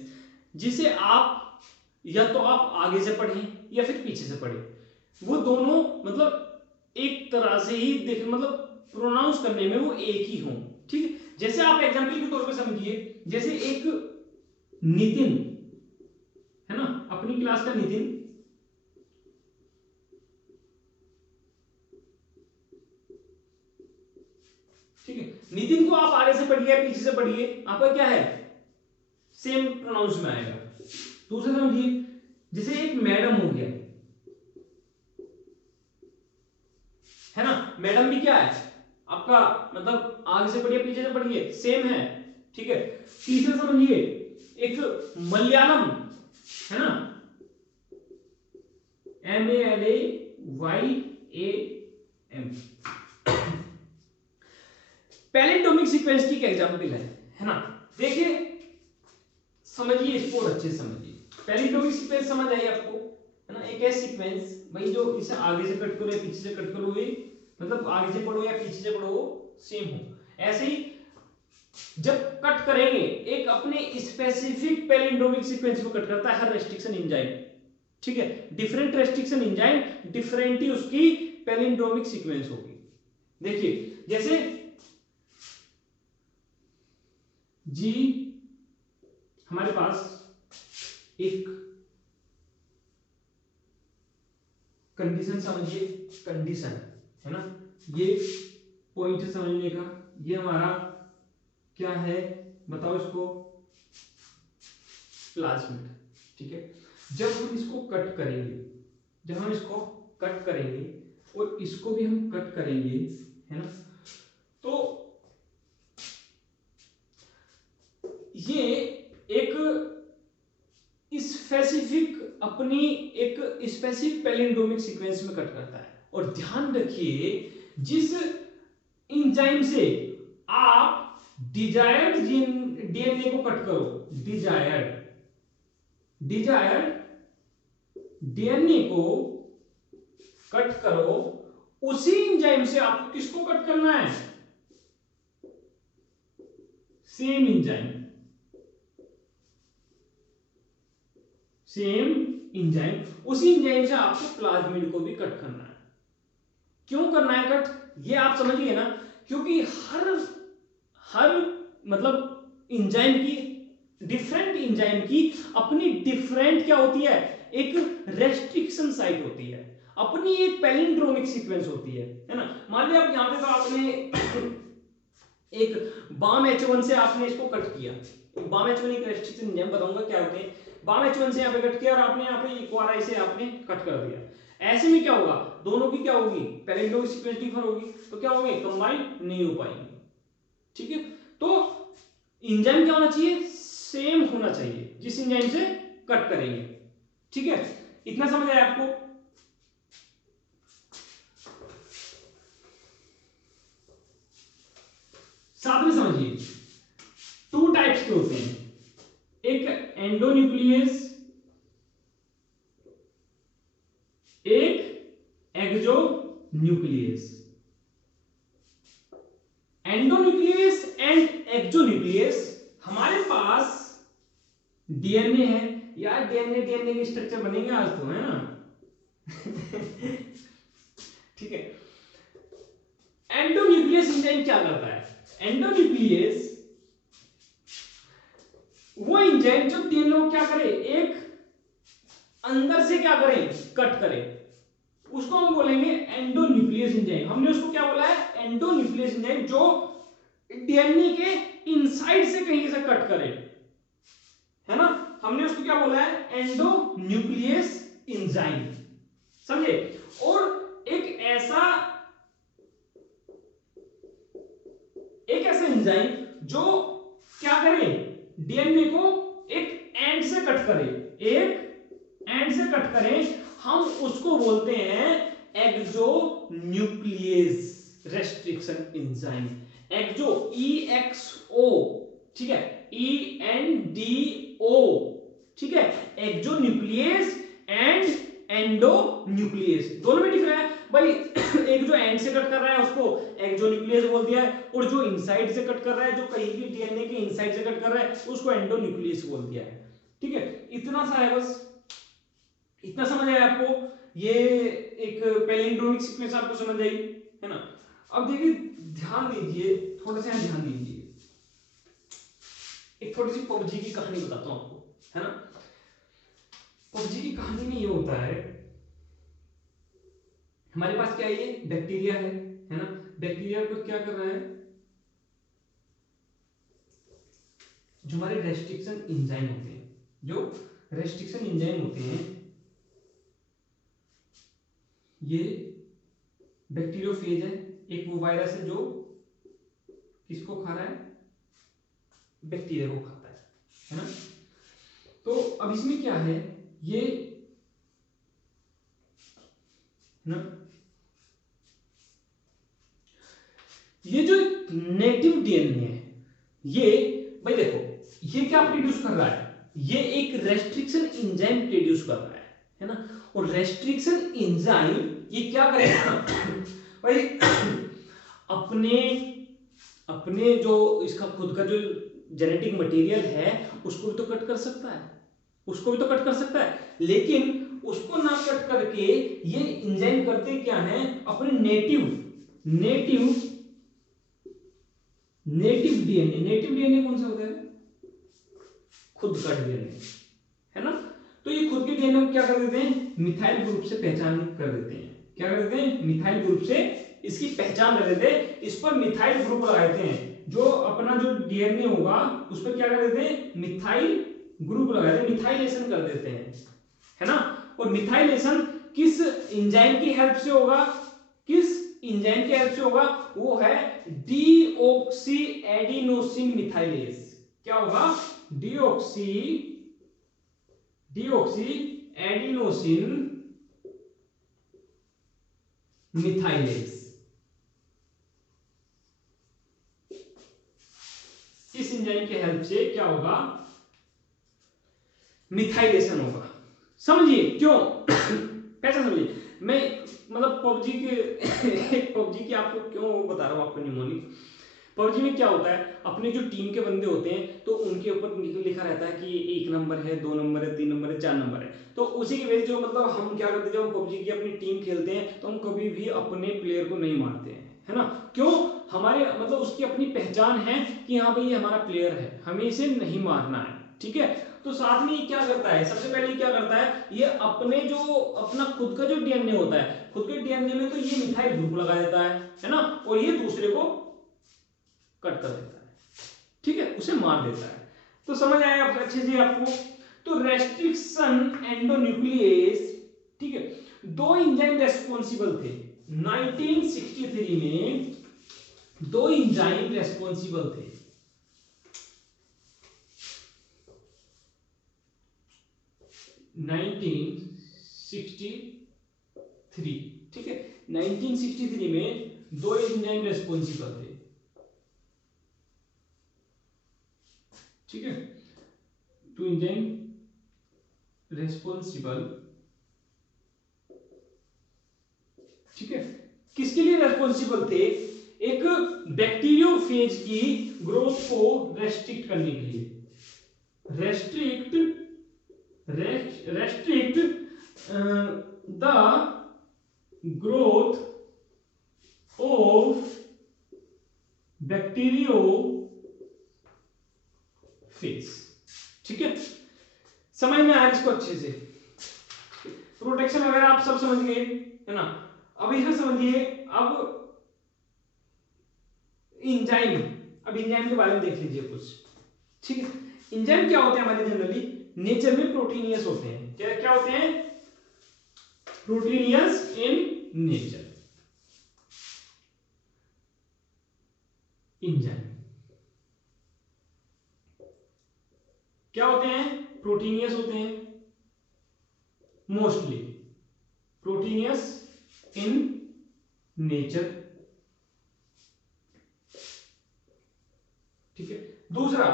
जिसे आप या तो आप आगे से पढ़ें या फिर पीछे से पढ़ें, वो दोनों मतलब एक तरह से ही देख मतलब प्रोनाउंस करने में वो एक ही हों, ठीक है। जैसे आप एग्जांपल के तौर पे समझिए, जैसे एक नितिन है ना, अपनी क्लास का नितिन, ठीक है। नितिन को आप आगे से पढ़िए पीछे से पढ़िए, आपका क्या है सेम प्रोनाउंस में आएगा। दूसरा समझिए, जैसे एक मैडम हो गया है ना, मैडम भी क्या है आपका मतलब आगे से पढ़िए पीछे से पढ़िए सेम है, ठीक है। तीसरा समझिए, एक मलयालम है ना, MALAYAM, पैलिंड्रोमिक सीक्वेंस की एक एग्जांपल है ना। देखिए समझिए इसको और अच्छे से समझिए। पैलिंड्रोमिक सीक्वेंस समझ आई आपको है ना, एक है सीक्वेंस भाई जो इसे आगे से कट करो या पीछे से कट करो, ये मतलब आगे से पढ़ो या पीछे से पढ़ो वो सेम हो। ऐसे ही जब कट करेंगे एक अपने स्पेसिफिक पैलिंड्रोमिक सीक्वेंस को कट करता है हर रेस्ट्रिक्शन एंजाइम, ठीक है। डिफरेंट रेस्ट्रिक्शन एंजाइम डिफरेंट ही उसकी पैलिंड्रोमिक सीक्वेंस होगी। देखिए जैसे जी हमारे पास एक कंडीशन समझिए, कंडीशन है ना, ये पॉइंट समझने का, ये हमारा क्या है बताओ इसको, प्लाज्मिड, ठीक है। जब हम इसको कट करेंगे, जब हम इसको कट करेंगे और इसको भी हम कट करेंगे है ना, तो ये एक स्पेसिफिक अपनी एक स्पेसिफिक पैलिंड्रोमिक सीक्वेंस में कट करता है। और ध्यान रखिए जिस एंजाइम से आप डिजायर्ड डीएनए को कट करो, डिजायर्ड डीएनए को कट करो, उसी एंजाइम से आपको किसको कट करना है, सेम एंजाइम उसी एंजाइम से आपको प्लाज्मिड को भी कट करना है। क्यों करना है कट, ये आप समझिए ना, क्योंकि हर मतलब एंजाइम की डिफरेंट एंजाइम की अपनी डिफरेंट क्या होती है, एक रेस्ट्रिक्शन साइट होती है, अपनी एक पैलिंड्रोमिक सीक्वेंस होती है ना। मान लिया आप यहां पे तो आपने एक बाम H1 से आपने इसको कट किया, बाम H1 एक रेस्ट्रिक्शन एंजाइम बताऊंगा क्या होते हैं, बाम H1 से यहां पे कट किया और आपने यहां पे इक्वाराई से आपने कट कर दिया। ऐसे में क्या होगा, दोनों की क्या होगी पैलिंड्रोमिक सीक्वेंस डिफर होगी, तो क्या होंगे कंबाइन नहीं हो पाएंगे, ठीक है। तो एंजाइम क्या होना चाहिए, सेम होना चाहिए जिस एंजाइम से कट करेंगे, ठीक है। इतना समझ आया आपको। साथ में समझिए टू टाइप्स के होते हैं, एक एंडोन्यूक्लियस, एक एक्सोन्यूक्लियस। एंडोन्यूक्लियस एंड एक्सोन्यूक्लियस, हमारे पास डीएनए है यार, डीएनए के स्ट्रक्चर बनेंगे आज तो है ना ठीक है। एंडोन्यूक्लियस एंजाइम क्या करता है, एंडोन्यूक्लियस वो एंजाइम जो डीएनए को क्या करे, एक अंदर से क्या करे कट करे, उसको हम बोलेंगे एंडोन्यूक्लियस एंजाइम। हमने उसको क्या बोला है, एंडोन्यूक्लियस एंजाइम, जो डीएनए के इनसाइड से कहीं से कट करे है ना, हमने उसको क्या बोला है एंडोन्यूक्लियस एंजाइम, समझे। और एक ऐसा एंजाइम जो क्या करे, डीएनए को एक एंड से कट करे, एक एंड से कट करे, हम उसको बोलते हैं एक्सोन्यूक्लियस रेस्ट्रिक्शन एंजाइम, एक्सो EXO, ठीक है, ENDO, ठीक है, एक्सोन्यूक्लियस एंड एंडोन्यूक्लियस दोनों में डिफरेंस है भाई एक जो एंड से कट कर रहा है उसको एक्सोन्यूक्लियस बोल दिया है, और जो इनसाइड से कट कर रहा है, जो कहीं भी डीएनए के इनसाइड से कट कर रहा है उसको एंडोन्यूक्लियस बोल दिया है, ठीक है, इतना सा है बस, इतना समझ आया आपको, ये एक पैलिंड्रोमिक सीक्वेंस आपको समझ आई है ना। अब देखिए ध्यान दीजिए, थोड़ा सा ध्यान दीजिए, एक थोड़ी सी पबजी की कहानी बताता हूं आपको, है ना। पबजी की कहानी में ये होता है, हमारे पास क्या है, ये बैक्टीरिया है ना। बैक्टीरिया को क्या कर रहा है, जो हमारे रेस्ट्रिक्शन एंजाइम होते हैं, जो रेस्ट्रिक्शन एंजाइम होते हैं, ये बैक्टीरियोफेज है, एक वो वायरस है जो किसको खा रहा है, बैक्टीरिया को खाता है ना। तो अब इसमें क्या है, ये ना, ये जो नेटिव डीएनए है, ये भाई देखो, ये क्या प्रोड्यूस कर रहा है, ये एक रेस्ट्रिक्शन एंजाइम प्रोड्यूस कर रहा है ना। और रेस्ट्रिक्शन एंजाइम ये क्या करेगा भाई, अपने अपने जो इसका खुद का जो जेनेटिक मटेरियल है उसको भी तो कट कर सकता है, उसको भी तो कट कर सकता है, लेकिन उसको ना कट करके ये एंजाइम करते क्या है, अपने नेटिव डीएनए कौन सा होता है, खुद का डीएनए है ना। तो ये खुद के डीएनए को क्या कर देते हैं, मिथाइल ग्रुप से पहचान कर देते हैं, क्या कर देते हैं, मिथाइल ग्रुप से इसकी पहचान कर देते हैं, इस पर मिथाइल ग्रुप लगा देते हैं, जो अपना जो डीएनए होगा उस पर क्या कर देते हैं, मिथाइल ग्रुप लगा देते हैं, मिथाइलेशन कर देते हैं, है ना। और मिथाइलेशन किस एंजाइम की हेल्प से होगा, किस एंजाइम की हेल्प से होगा, वो है डीऑक्सी एडिनोसिन मिथाइलेज। क्या होगा, डीऑक्सी एडिनोसिन मिथाइलेज। इस एंजाइम की हेल्प से क्या होगा, मिथाइलेशन होगा। समझिए क्यों कैसे समझिए, मैं मतलब पबजी की आपको क्यों बता रहा हूं आपको निमोनिक। पबजी में क्या होता है, अपने जो टीम के बंदे होते हैं तो उनके ऊपर लिखा रहता है कि 1 नंबर है, 2 नंबर है, 3 नंबर है, 4 नंबर है। तो उसी की वजह से जो मतलब हम क्या करते हैं, जब हम पबजी की अपनी टीम खेलते हैं तो हम कभी भी अपने प्लेयर को नहीं मारते हैं, है ना। क्यों, हमारे मतलब उसकी अपनी पहचान है कि हाँ भाई ये हमारा प्लेयर है, हमें इसे नहीं मारना है, ठीक है। तो साथ में ये क्या करता है, सबसे पहले क्या करता है, ये अपने जो अपना खुद का जो डीएनए होता है, खुद के डीएनए में तो ये मिथाइल ग्रुप लगा देता है ना, और ये दूसरे को कट कर देता है, ठीक है, उसे मार देता है। तो समझ आया अच्छे से आपको। तो रेस्ट्रिक्शन एंडोन्यूक्लियेज, ठीक है, दो एंजाइम रेस्पॉन्सिबल थे 1963 में, दो एंजाइम रेस्पॉन्सिबल थे, 1963, ठीक है, 1963 में दो एंजाइम रेस्पॉन्सिबल थे, ठीक है, टू एंजाइम रेस्पॉन्सिबल, ठीक है, किसके लिए रेस्पॉन्सिबल थे, एक बैक्टीरियोफेज की ग्रोथ को रेस्ट्रिक्ट करने के लिए, restrict the growth of bacteriophage, ठीक है। समझ में आया इसको अच्छे से, प्रोटेक्शन वगैरह आप सब समझ गए, है ना। अब इसमें समझिए, अब एंजाइम, अब एंजाइम के बारे में देख लीजिए कुछ, ठीक है। एंजाइम क्या होते हैं हमारे जनरली नेचर में, प्रोटीनियस होते हैं, क्या क्या होते हैं, प्रोटीनियस इन नेचर। एंजाइम क्या होते हैं, प्रोटीनियस होते हैं, मोस्टली प्रोटीनियस इन नेचर, ठीक है। दूसरा,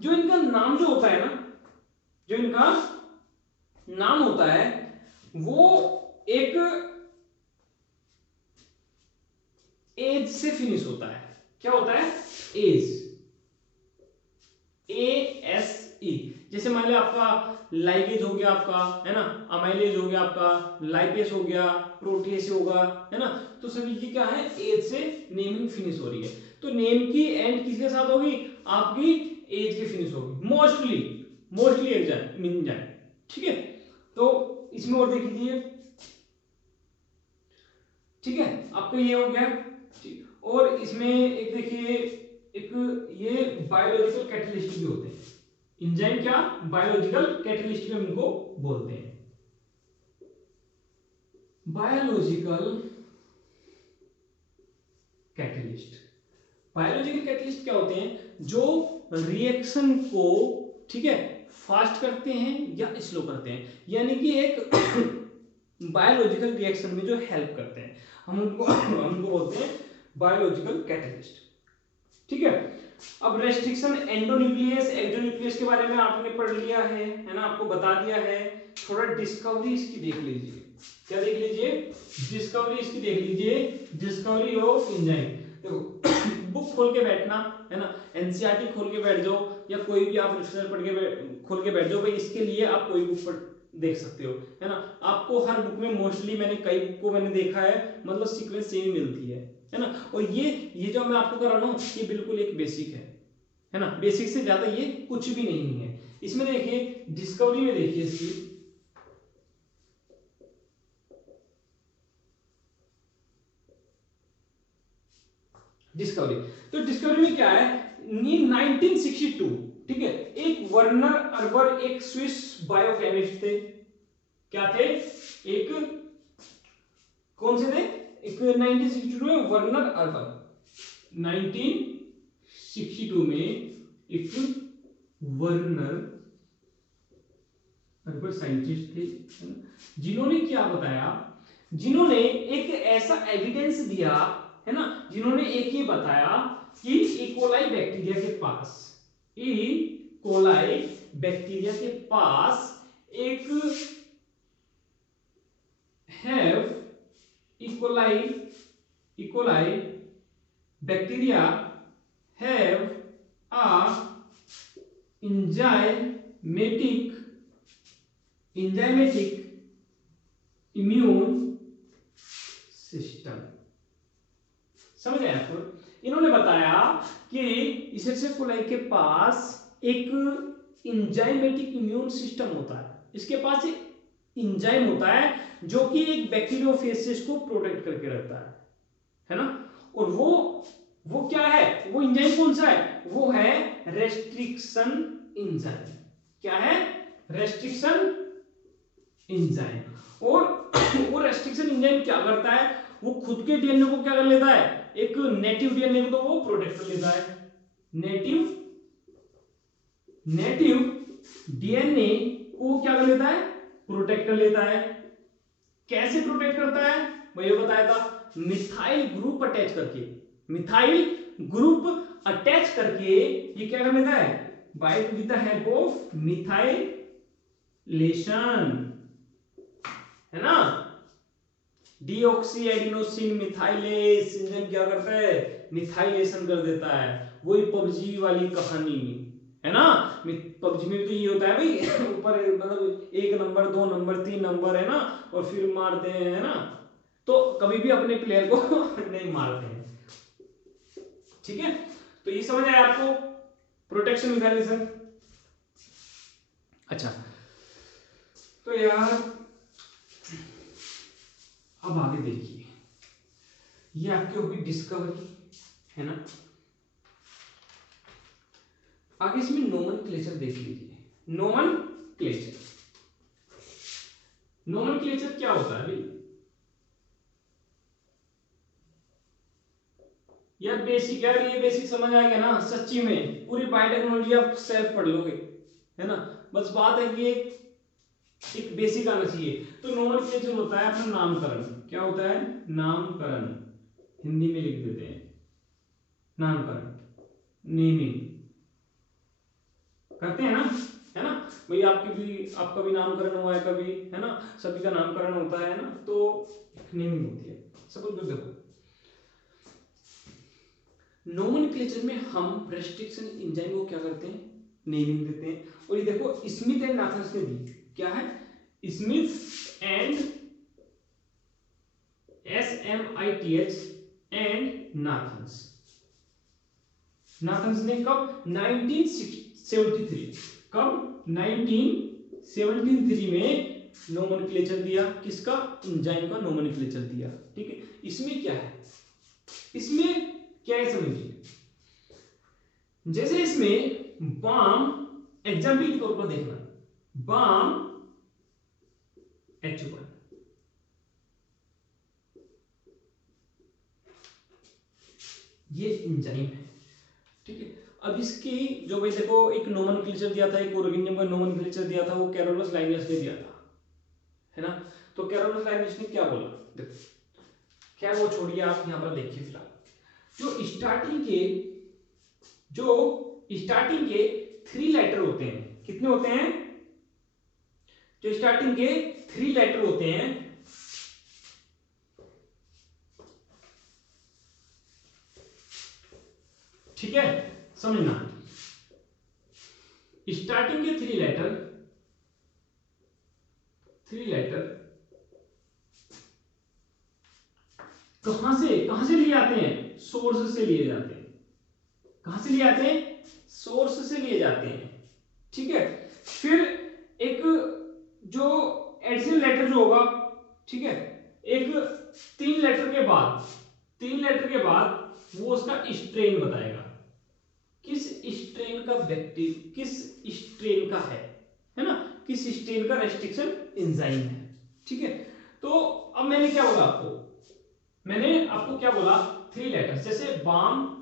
जो इनका नाम जो होता है ना, जो इनका नाम होता है वो एक एज से फिनिश होता है, क्या होता है, एज, ASE, ई। जैसे मान लिया आपका लाइगेज हो गया आपका, है ना, अमाइलेज हो गया आपका, लाइपेस हो गया, प्रोटीएस होगा, है ना, तो सभी की क्या है, एज से नेमिंग फिनिश हो रही है। तो नेम की एंड किसके साथ होगी, आपकी एज की फिनिश होगी, मोस्टली एग्जाम मिल जाए, ठीक है। तो इसमें और देख लीजिए, ठीक है, आपका ये हो गया, ठीक। और इसमें एक देखिए, एक ये बायोलॉजिकल कैटलिस्ट भी होते हैं, एंजाइम क्या, बायोलॉजिकल कैटलिस्ट भी इनको बोलते हैं। बायोलॉजिकल कैटलिस्ट, बायोलॉजिकल कैटलिस्ट क्या होते हैं, जो रिएक्शन को, ठीक है, फास्ट करते हैं या स्लो करते हैं, यानी कि एक बायोलॉजिकल रिएक्शन में जो हेल्प करते हैं, हम उनको बोलते हैं बायोलॉजिकल कैटलिस्ट, ठीक है। अब रेस्ट्रिक्शन, एंडोन्यूक्लियस, एक्सोन्यूक्लियस के बारे में आपने पढ़ लिया है ना, आपको बता दिया है। थोड़ा डिस्कवरी इसकी देख लीजिए, क्या देख लीजिए, डिस्कवरी इसकी देख लीजिए, डिस्कवरी ऑफ एंजाइम। देखो बुक खोल के बैठना, है ना, एनसीईआरटी खोल के बैठ जाओ, या कोई भी आप रिसर्च पढ़ के खोल के बैठ जाओ भाई, इसके लिए आप कोई बुक पढ़ देख सकते हो, है ना। आपको हर बुक में मोस्टली, मैंने कई बुक को मैंने देखा है, मतलब सीक्वेंस सेम मिलती है ना। और ये जो मैं आपको कर रहा हूँ, ये बिल्कुल एक बेसिक है ना, बेसिक से ज्यादा ये कुछ भी नहीं है। इसमें देखिए, डिस्कवरी में देखिए इसकी, डिस्कवरी, तो डिस्कवरी में क्या है, 1962, ठीक है, एक वर्नर अर्बर, एक स्विस बायोकेमिस्ट थे, क्या थे, एक कौन से थे, एक 1962 में वर्नर अर्बर, 1962 में एक वर्नर अर्बर साइंटिस्ट थे, जिन्होंने क्या बताया, जिन्होंने एक ऐसा एविडेंस दिया, है ना, जिन्होंने एक ये बताया कि इकोलाई बैक्टीरिया के पास, इकोलाई बैक्टीरिया के पास एक have E coli bacteria have a enzymatic immune system। समझ आया आपको? इन्होंने बताया कि इसेप्सिस कोलाई के पास एक इंजाइमेटिक इम्यून सिस्टम होता है, इसके पास एक इंजाइम होता है जो कि एक बैक्टीरियोफेजेस को प्रोटेक्ट करके रखता है ना। और वो क्या है, वो इंजाइम कौन सा है, वो है रेस्ट्रिक्शन इंजाइम। क्या है, रेस्ट्रिक्शन इंजाइम। और वो रेस्ट्रिक्शन इंजाइम क्या करता है, वो खुद के डीएनए को क्या कर लेता है, एक नेटिव डीएनए को तो वो प्रोटेक्ट कर लेता है, नेटिव डीएनए को क्या कर लेता है, प्रोटेक्ट कर लेता है। कैसे प्रोटेक्ट करता है, मैं ये बताया था, मिथाइल ग्रुप अटैच करके, मिथाइल ग्रुप अटैच करके ये क्या कर लेता है, bind with the help of methylation, है ना। डीऑक्सी एडिनोसिन मिथाइलेस एंजाइम क्या करता है, मिथाइलेशन कर देता है। वही पबजी वाली कहानी है ना, पबजी में भी तो ये होता है भाई, ऊपर मतलब 1 नंबर 2 नंबर 3 नंबर, है ना, और फिर मारते हैं, है ना। तो कभी भी अपने प्लेयर को नहीं मारते हैं, ठीक है। तो ये समझ आया आपको, प्रोटेक्शन मैकेनिज्म। अच्छा, तो यार अब आगे देखिए, ये आपकी होगी डिस्कवरी, है ना। आगे इसमें नोमेनक्लेचर देख लीजिए, नोमेनक्लेचर क्या होता है भाई यार, बेसिक, यार ये बेसिक समझ आ गया ना, सच्ची में पूरी बायोटेक्नोलॉजी आप सेल्फ पढ़ लोगे, है ना। बस बात है कि एक बेसिक आना चाहिए। तो नोमेनक्लेचर होता है अपना नामकरण, क्या होता है, नामकरण, हिंदी में लिख देते हैं नामकरण, नेमिंग करते हैं ना, है ना भाई। आपका भी नामकरण हुआ है कभी, है ना, सभी का नामकरण होता है ना, तो नेमिंग होती है। सपोज कर देखो, नोमेनक्लेचर में हम रेस्ट्रिक्शन एंजाइम को क्या करते हैं, नेमिंग देते हैं। और ये देखो स्मिथ एंड नाथन्स ने दी, क्या है, Smith and SMITH and Nathans. Nathans ने कब, 1973, कब 1973 में नोमेनक्लेचर दिया, किसका, एंजाइम का नोमेनक्लेचर दिया। ठीक है, इसमें क्या है, इसमें क्या है समझिए, जैसे इसमें बाम, एग्जाम्पल के तौर पर देखना, बाम H1, ये एंजाइम है। ठीक है, अब इसकी जो भाई देखो एक नोमेनक्लेचर दिया था, एक ऑर्गेनिज्म का नोमेनक्लेचर दिया था, वो कैरोलस लाइनियस ने दिया था, है ना। तो कैरोलस लाइनियस ने क्या बोला, देखो क्या, वो छोड़िए आप यहां पर देखिए फिलहाल, जो स्टार्टिंग के 3 लेटर होते हैं, कितने होते हैं, जो स्टार्टिंग के 3 लेटर होते हैं, ठीक है, समझना, स्टार्टिंग के 3 लेटर कहां से लिए आते हैं, सोर्स से लिए जाते हैं, कहां से लिए आते हैं, सोर्स से लिए जाते हैं। ठीक है, फिर एक जो एडिशनल लेटर जो होगा, ठीक है, एक 3 लेटर के बाद वो उसका स्ट्रेन बताएगा, किस स्ट्रेन का बैक्टीरिया, किस स्ट्रेन का है ना, किस स्ट्रेन का रेस्ट्रिक्शन एंजाइम है। ठीक है, तो अब मैंने क्या बोला आपको, क्या बोला, 3 लेटर्स, जैसे बाम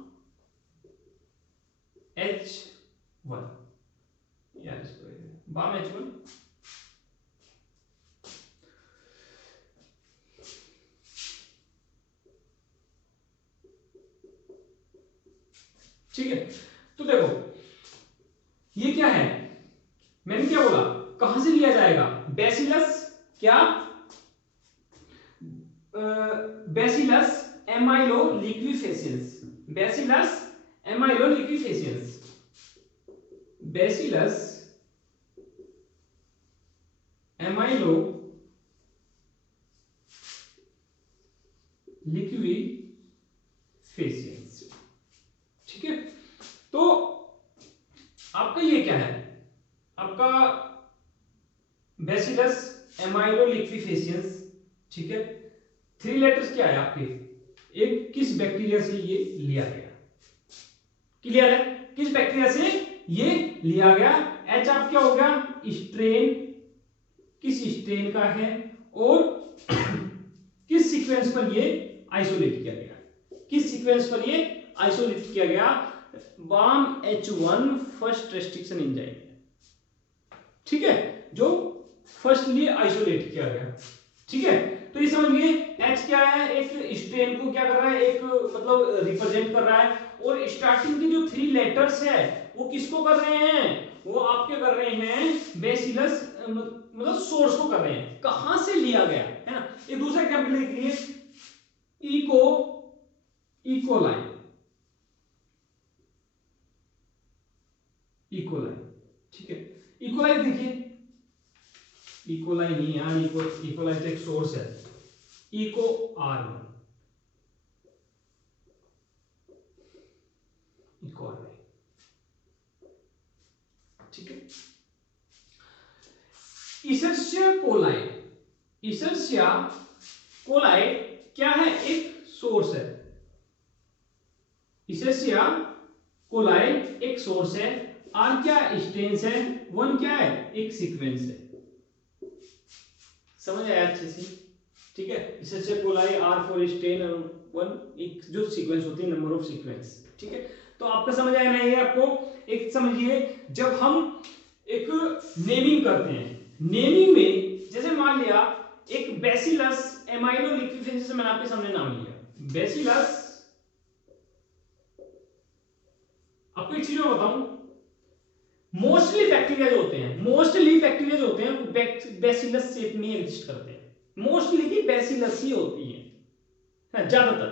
H1, यार इसको बाम H1, ठीक है, तो देखो ये क्या है, मैंने क्या बोला, कहां से लिया जाएगा, बैसिलस, क्या, बैसिलस एमाइलो लिक्विफेशियंस, बैसिलस एमाइलो लिक्विफेशियंस, बैसिलस एमाइलो लिक्विफेशियंस। ठीक है, तो आपका ये क्या है, आपका बैसिलस एमाइलो लिक्विफेशियंस। ठीक है, 3 लेटर्स क्या है आपके, एक किस बैक्टीरिया से ये लिया गया, क्लियर है, किस बैक्टीरिया से ये लिया गया, एच आप क्या हो गया, स्ट्रेन, किस स्ट्रेन का है, और किस सीक्वेंस पर ये आइसोलेट किया गया, किस सीक्वेंस पर ये आइसोलेट किया गया, balm H1 first restriction enzyme, ठीक है, जो फर्स्टली आइसोलेट किया गया। ठीक है, तो ये समझिए H क्या है, एक स्ट्रेन को क्या कर रहा है, एक मतलब रिप्रेजेंट कर रहा है, और स्टार्टिंग के जो 3 लेटर्स है वो किसको कर रहे हैं, वो आपके कर रहे हैं बैसिलस, मतलब सोर्स को कर रहे हैं, कहां से लिया गया, है ना। एक दूसरा एग्जांपल देखिए, इकोलाई, ठीक है, इकोलाई देखिए, इकोलाई नहीं यार, इकोलाई तो एक सोर्स है, इको R1, इको R1, ठीक है। इशर्सिया कोलाई क्या है, एक सोर्स है, इशर्सिया कोलाई एक सोर्स है, R क्या स्ट्रेन्स है, 1 क्या है, एक सीक्वेंस है, समझ आया अच्छे से। ठीक है, इशर्सिया कोलाई R फॉर स्ट्रेन और 1 एक जो सीक्वेंस होती है, नंबर ऑफ सीक्वेंस। ठीक है, तो आपका समझ आया नहीं है आपको, एक समझिए, जब हम एक नेमिंग करते हैं, नेमिंग में जैसे मान लिया एक बैसिलस एमाइलो लिक्विफेशियंस, मैंने आपके सामने नाम लिया बैसिलस, आपको एक चीज मैं बताऊं, मोस्टली बैक्टीरिया जो होते हैं वो बैसिलस शेप में एग्जिस्ट करते हैं, मोस्टली की बैसिलस ही होती है ज्यादातर,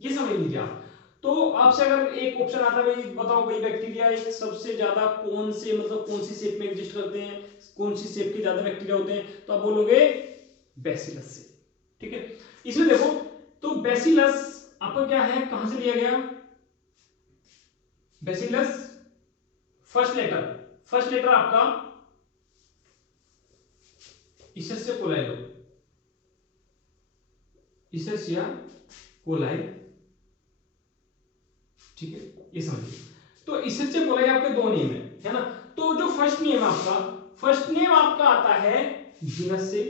ये समझ लीजिए आप। तो आपसे अगर एक ऑप्शन आता है भाई बताओ भाई बैक्टीरिया एक सबसे ज्यादा कौन से मतलब कौन सी शेप में एग्जिस्ट करते हैं, कौन सी शेप के ज्यादा बैक्टीरिया होते हैं, तो आप बोलोगे बैसिलस से। ठीक है, इसमें देखो तो बैसिलस आपका क्या है, कहां से लिया गया, बैसिलस फर्स्ट लेटर आपका इसेसिया कोलाई लो, इसेसिया कोलाई। ठीक है, ये समझिए। तो इसेसिया कोलाई आपके दो नेम है ना। तो जो फर्स्ट नेम आपका आता है जीनस से,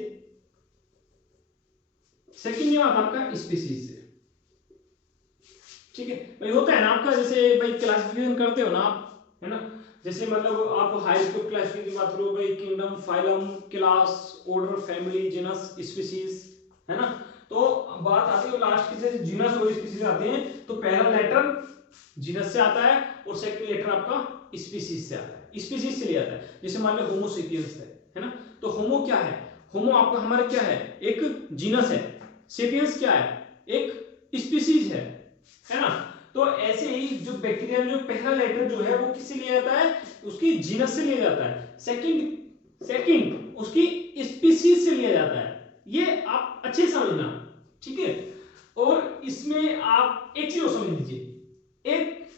सेकंड नेम आता है आपका स्पीसीज से। ठीक है भाई, होता है ना आपका जैसे भाई क्लासिफिकेशन करते हो ना आप, है ना, जैसे मतलब आप हाई स्कूल क्लासिफिकेशन की बात करो भाई, kingdom, phylum, class, order, family, genus, species, है ना। तो बात आती है लास्ट की, जैसे जीनस और स्पीसीज आते हैं तो पहला लेटर जीनस से आता है और सेकंड लेटर आपका स्पीसीज से आता है, स्पीसीज से लिया जाता है। जैसे मान लो होमो सेपियंस है ना, तो होमो क्या है, होमो आपका हमारा क्या है, एक जीनस है, सेपियंस क्या है, एक स्पीसीज है ना। तो ऐसे ही जो बैक्टीरिया में जो पहला लेटर जो है वो किससे लिया जाता है, उसकी जीनस से लिया जाता है, सेकंड उसकी स्पीसीज से लिया जाता है। ये आप अच्छे समझना, ठीक है। और इसमें आप एक चीज और समझ लीजिए, एक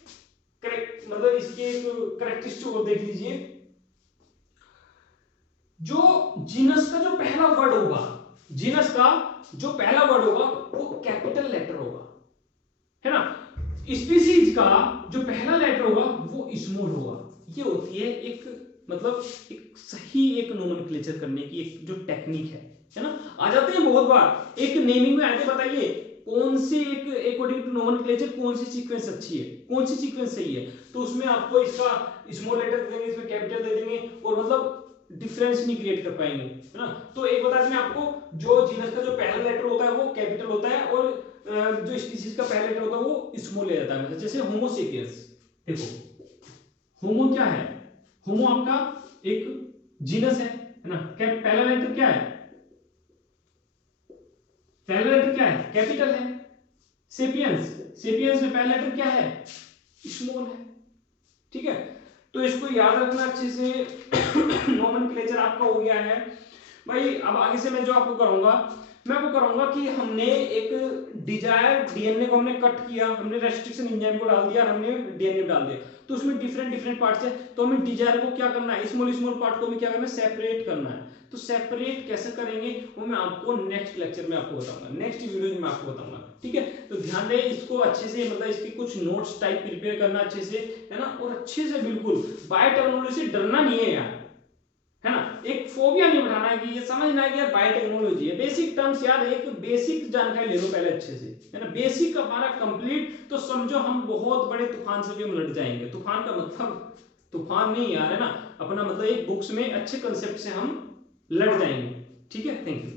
करेक्ट मतलब इसके एक करेक्टरिस्टिक और देख लीजिए, जो जीनस का जो पहला वर्ड होगा, जीनस का जो पहला वर्ड होगा वो कैपिटल लेटर होगा, है ना। स्पीसीज का जो पहला लेटर होगा वो स्मॉल होगा। ये होती है एक मतलब एक सही एक नोमेनक्लेचर करने की एक जो टेक्निक है ना। आ जाते हैं बहुत बार एक नेमिंग में आते, बताइए कौन से एक अकॉर्डिंग टू नोमेनक्लेचर कौन सी सीक्वेंस अच्छी है, कौन सी सीक्वेंस सही है, तो उसमें आपको इसका स्मॉल लेटर दे देंगे, इसमें कैपिटल दे देंगे और मतलब डिफरेंस नहीं क्रिएट कर पाएंगे, है ना। तो एक बता दें आपको, जो जीनस का जो पहला लेटर होता है वो कैपिटल होता है और जो स्पीसीज का पहला लेटर होता है वो स्मॉल ले जाता है। जैसे होमो सेपियंस, देखो होमो क्या है, होमो आपका एक जीनस है ना, पहला लेटर क्या है, पहला लेटर क्या है, कैपिटल है। सेपियंस में पहला लेटर क्या है, स्मॉल है। ठीक है, तो इसको याद रखना अच्छे से। नोमेनक्लेचर आपका हो गया है भाई। अब आगे से मैं जो आपको कराऊंगा, मैं आपको कराऊंगा कि हमने एक डिजायर डीएनए को हमने कट किया, हमने रेस्ट्रिक्शन एंजाइम को डाल दिया और हमने डीएनए डाल दिया, तो उसमें डिफरेंट पार्ट्स है। तो हमें डिजायर को क्या करना है, स्मॉल पार्ट को हमें क्या करना है, सेपरेट करना है। तो सेपरेट कैसे करेंगे वो मैं आपको नेक्स्ट लेक्चर में आपको बताऊंगा, नेक्स्ट वीडियो में मैं आपको बताऊंगा। ठीक है, तो ध्यान दें इसको अच्छे से, मतलब इसके कुछ नोट्स टाइप प्रिपेयर करना अच्छे से, है ना। और अच्छे से बिल्कुल बायोटेक्नोलॉजी से डरना नहीं है यार, है ना। एक फोबिया नहीं उठाना है कि ये समझना है कि यार बायोटेक्नोलॉजी है, बेसिक टर्म्स यार, एक बेसिक जानकारी ले लो पहले अच्छे से, है ना। बेसिक हमारा कंप्लीट तो समझो हम बहुत बड़े तूफान से भी हम लड़ जाएंगे। तूफान का मतलब तूफान नहीं यार, है ना, अपना मतलब एक बुक्स में अच्छे कंसेप्ट से हम लड़ जाएंगे। ठीक है, थैंक यू।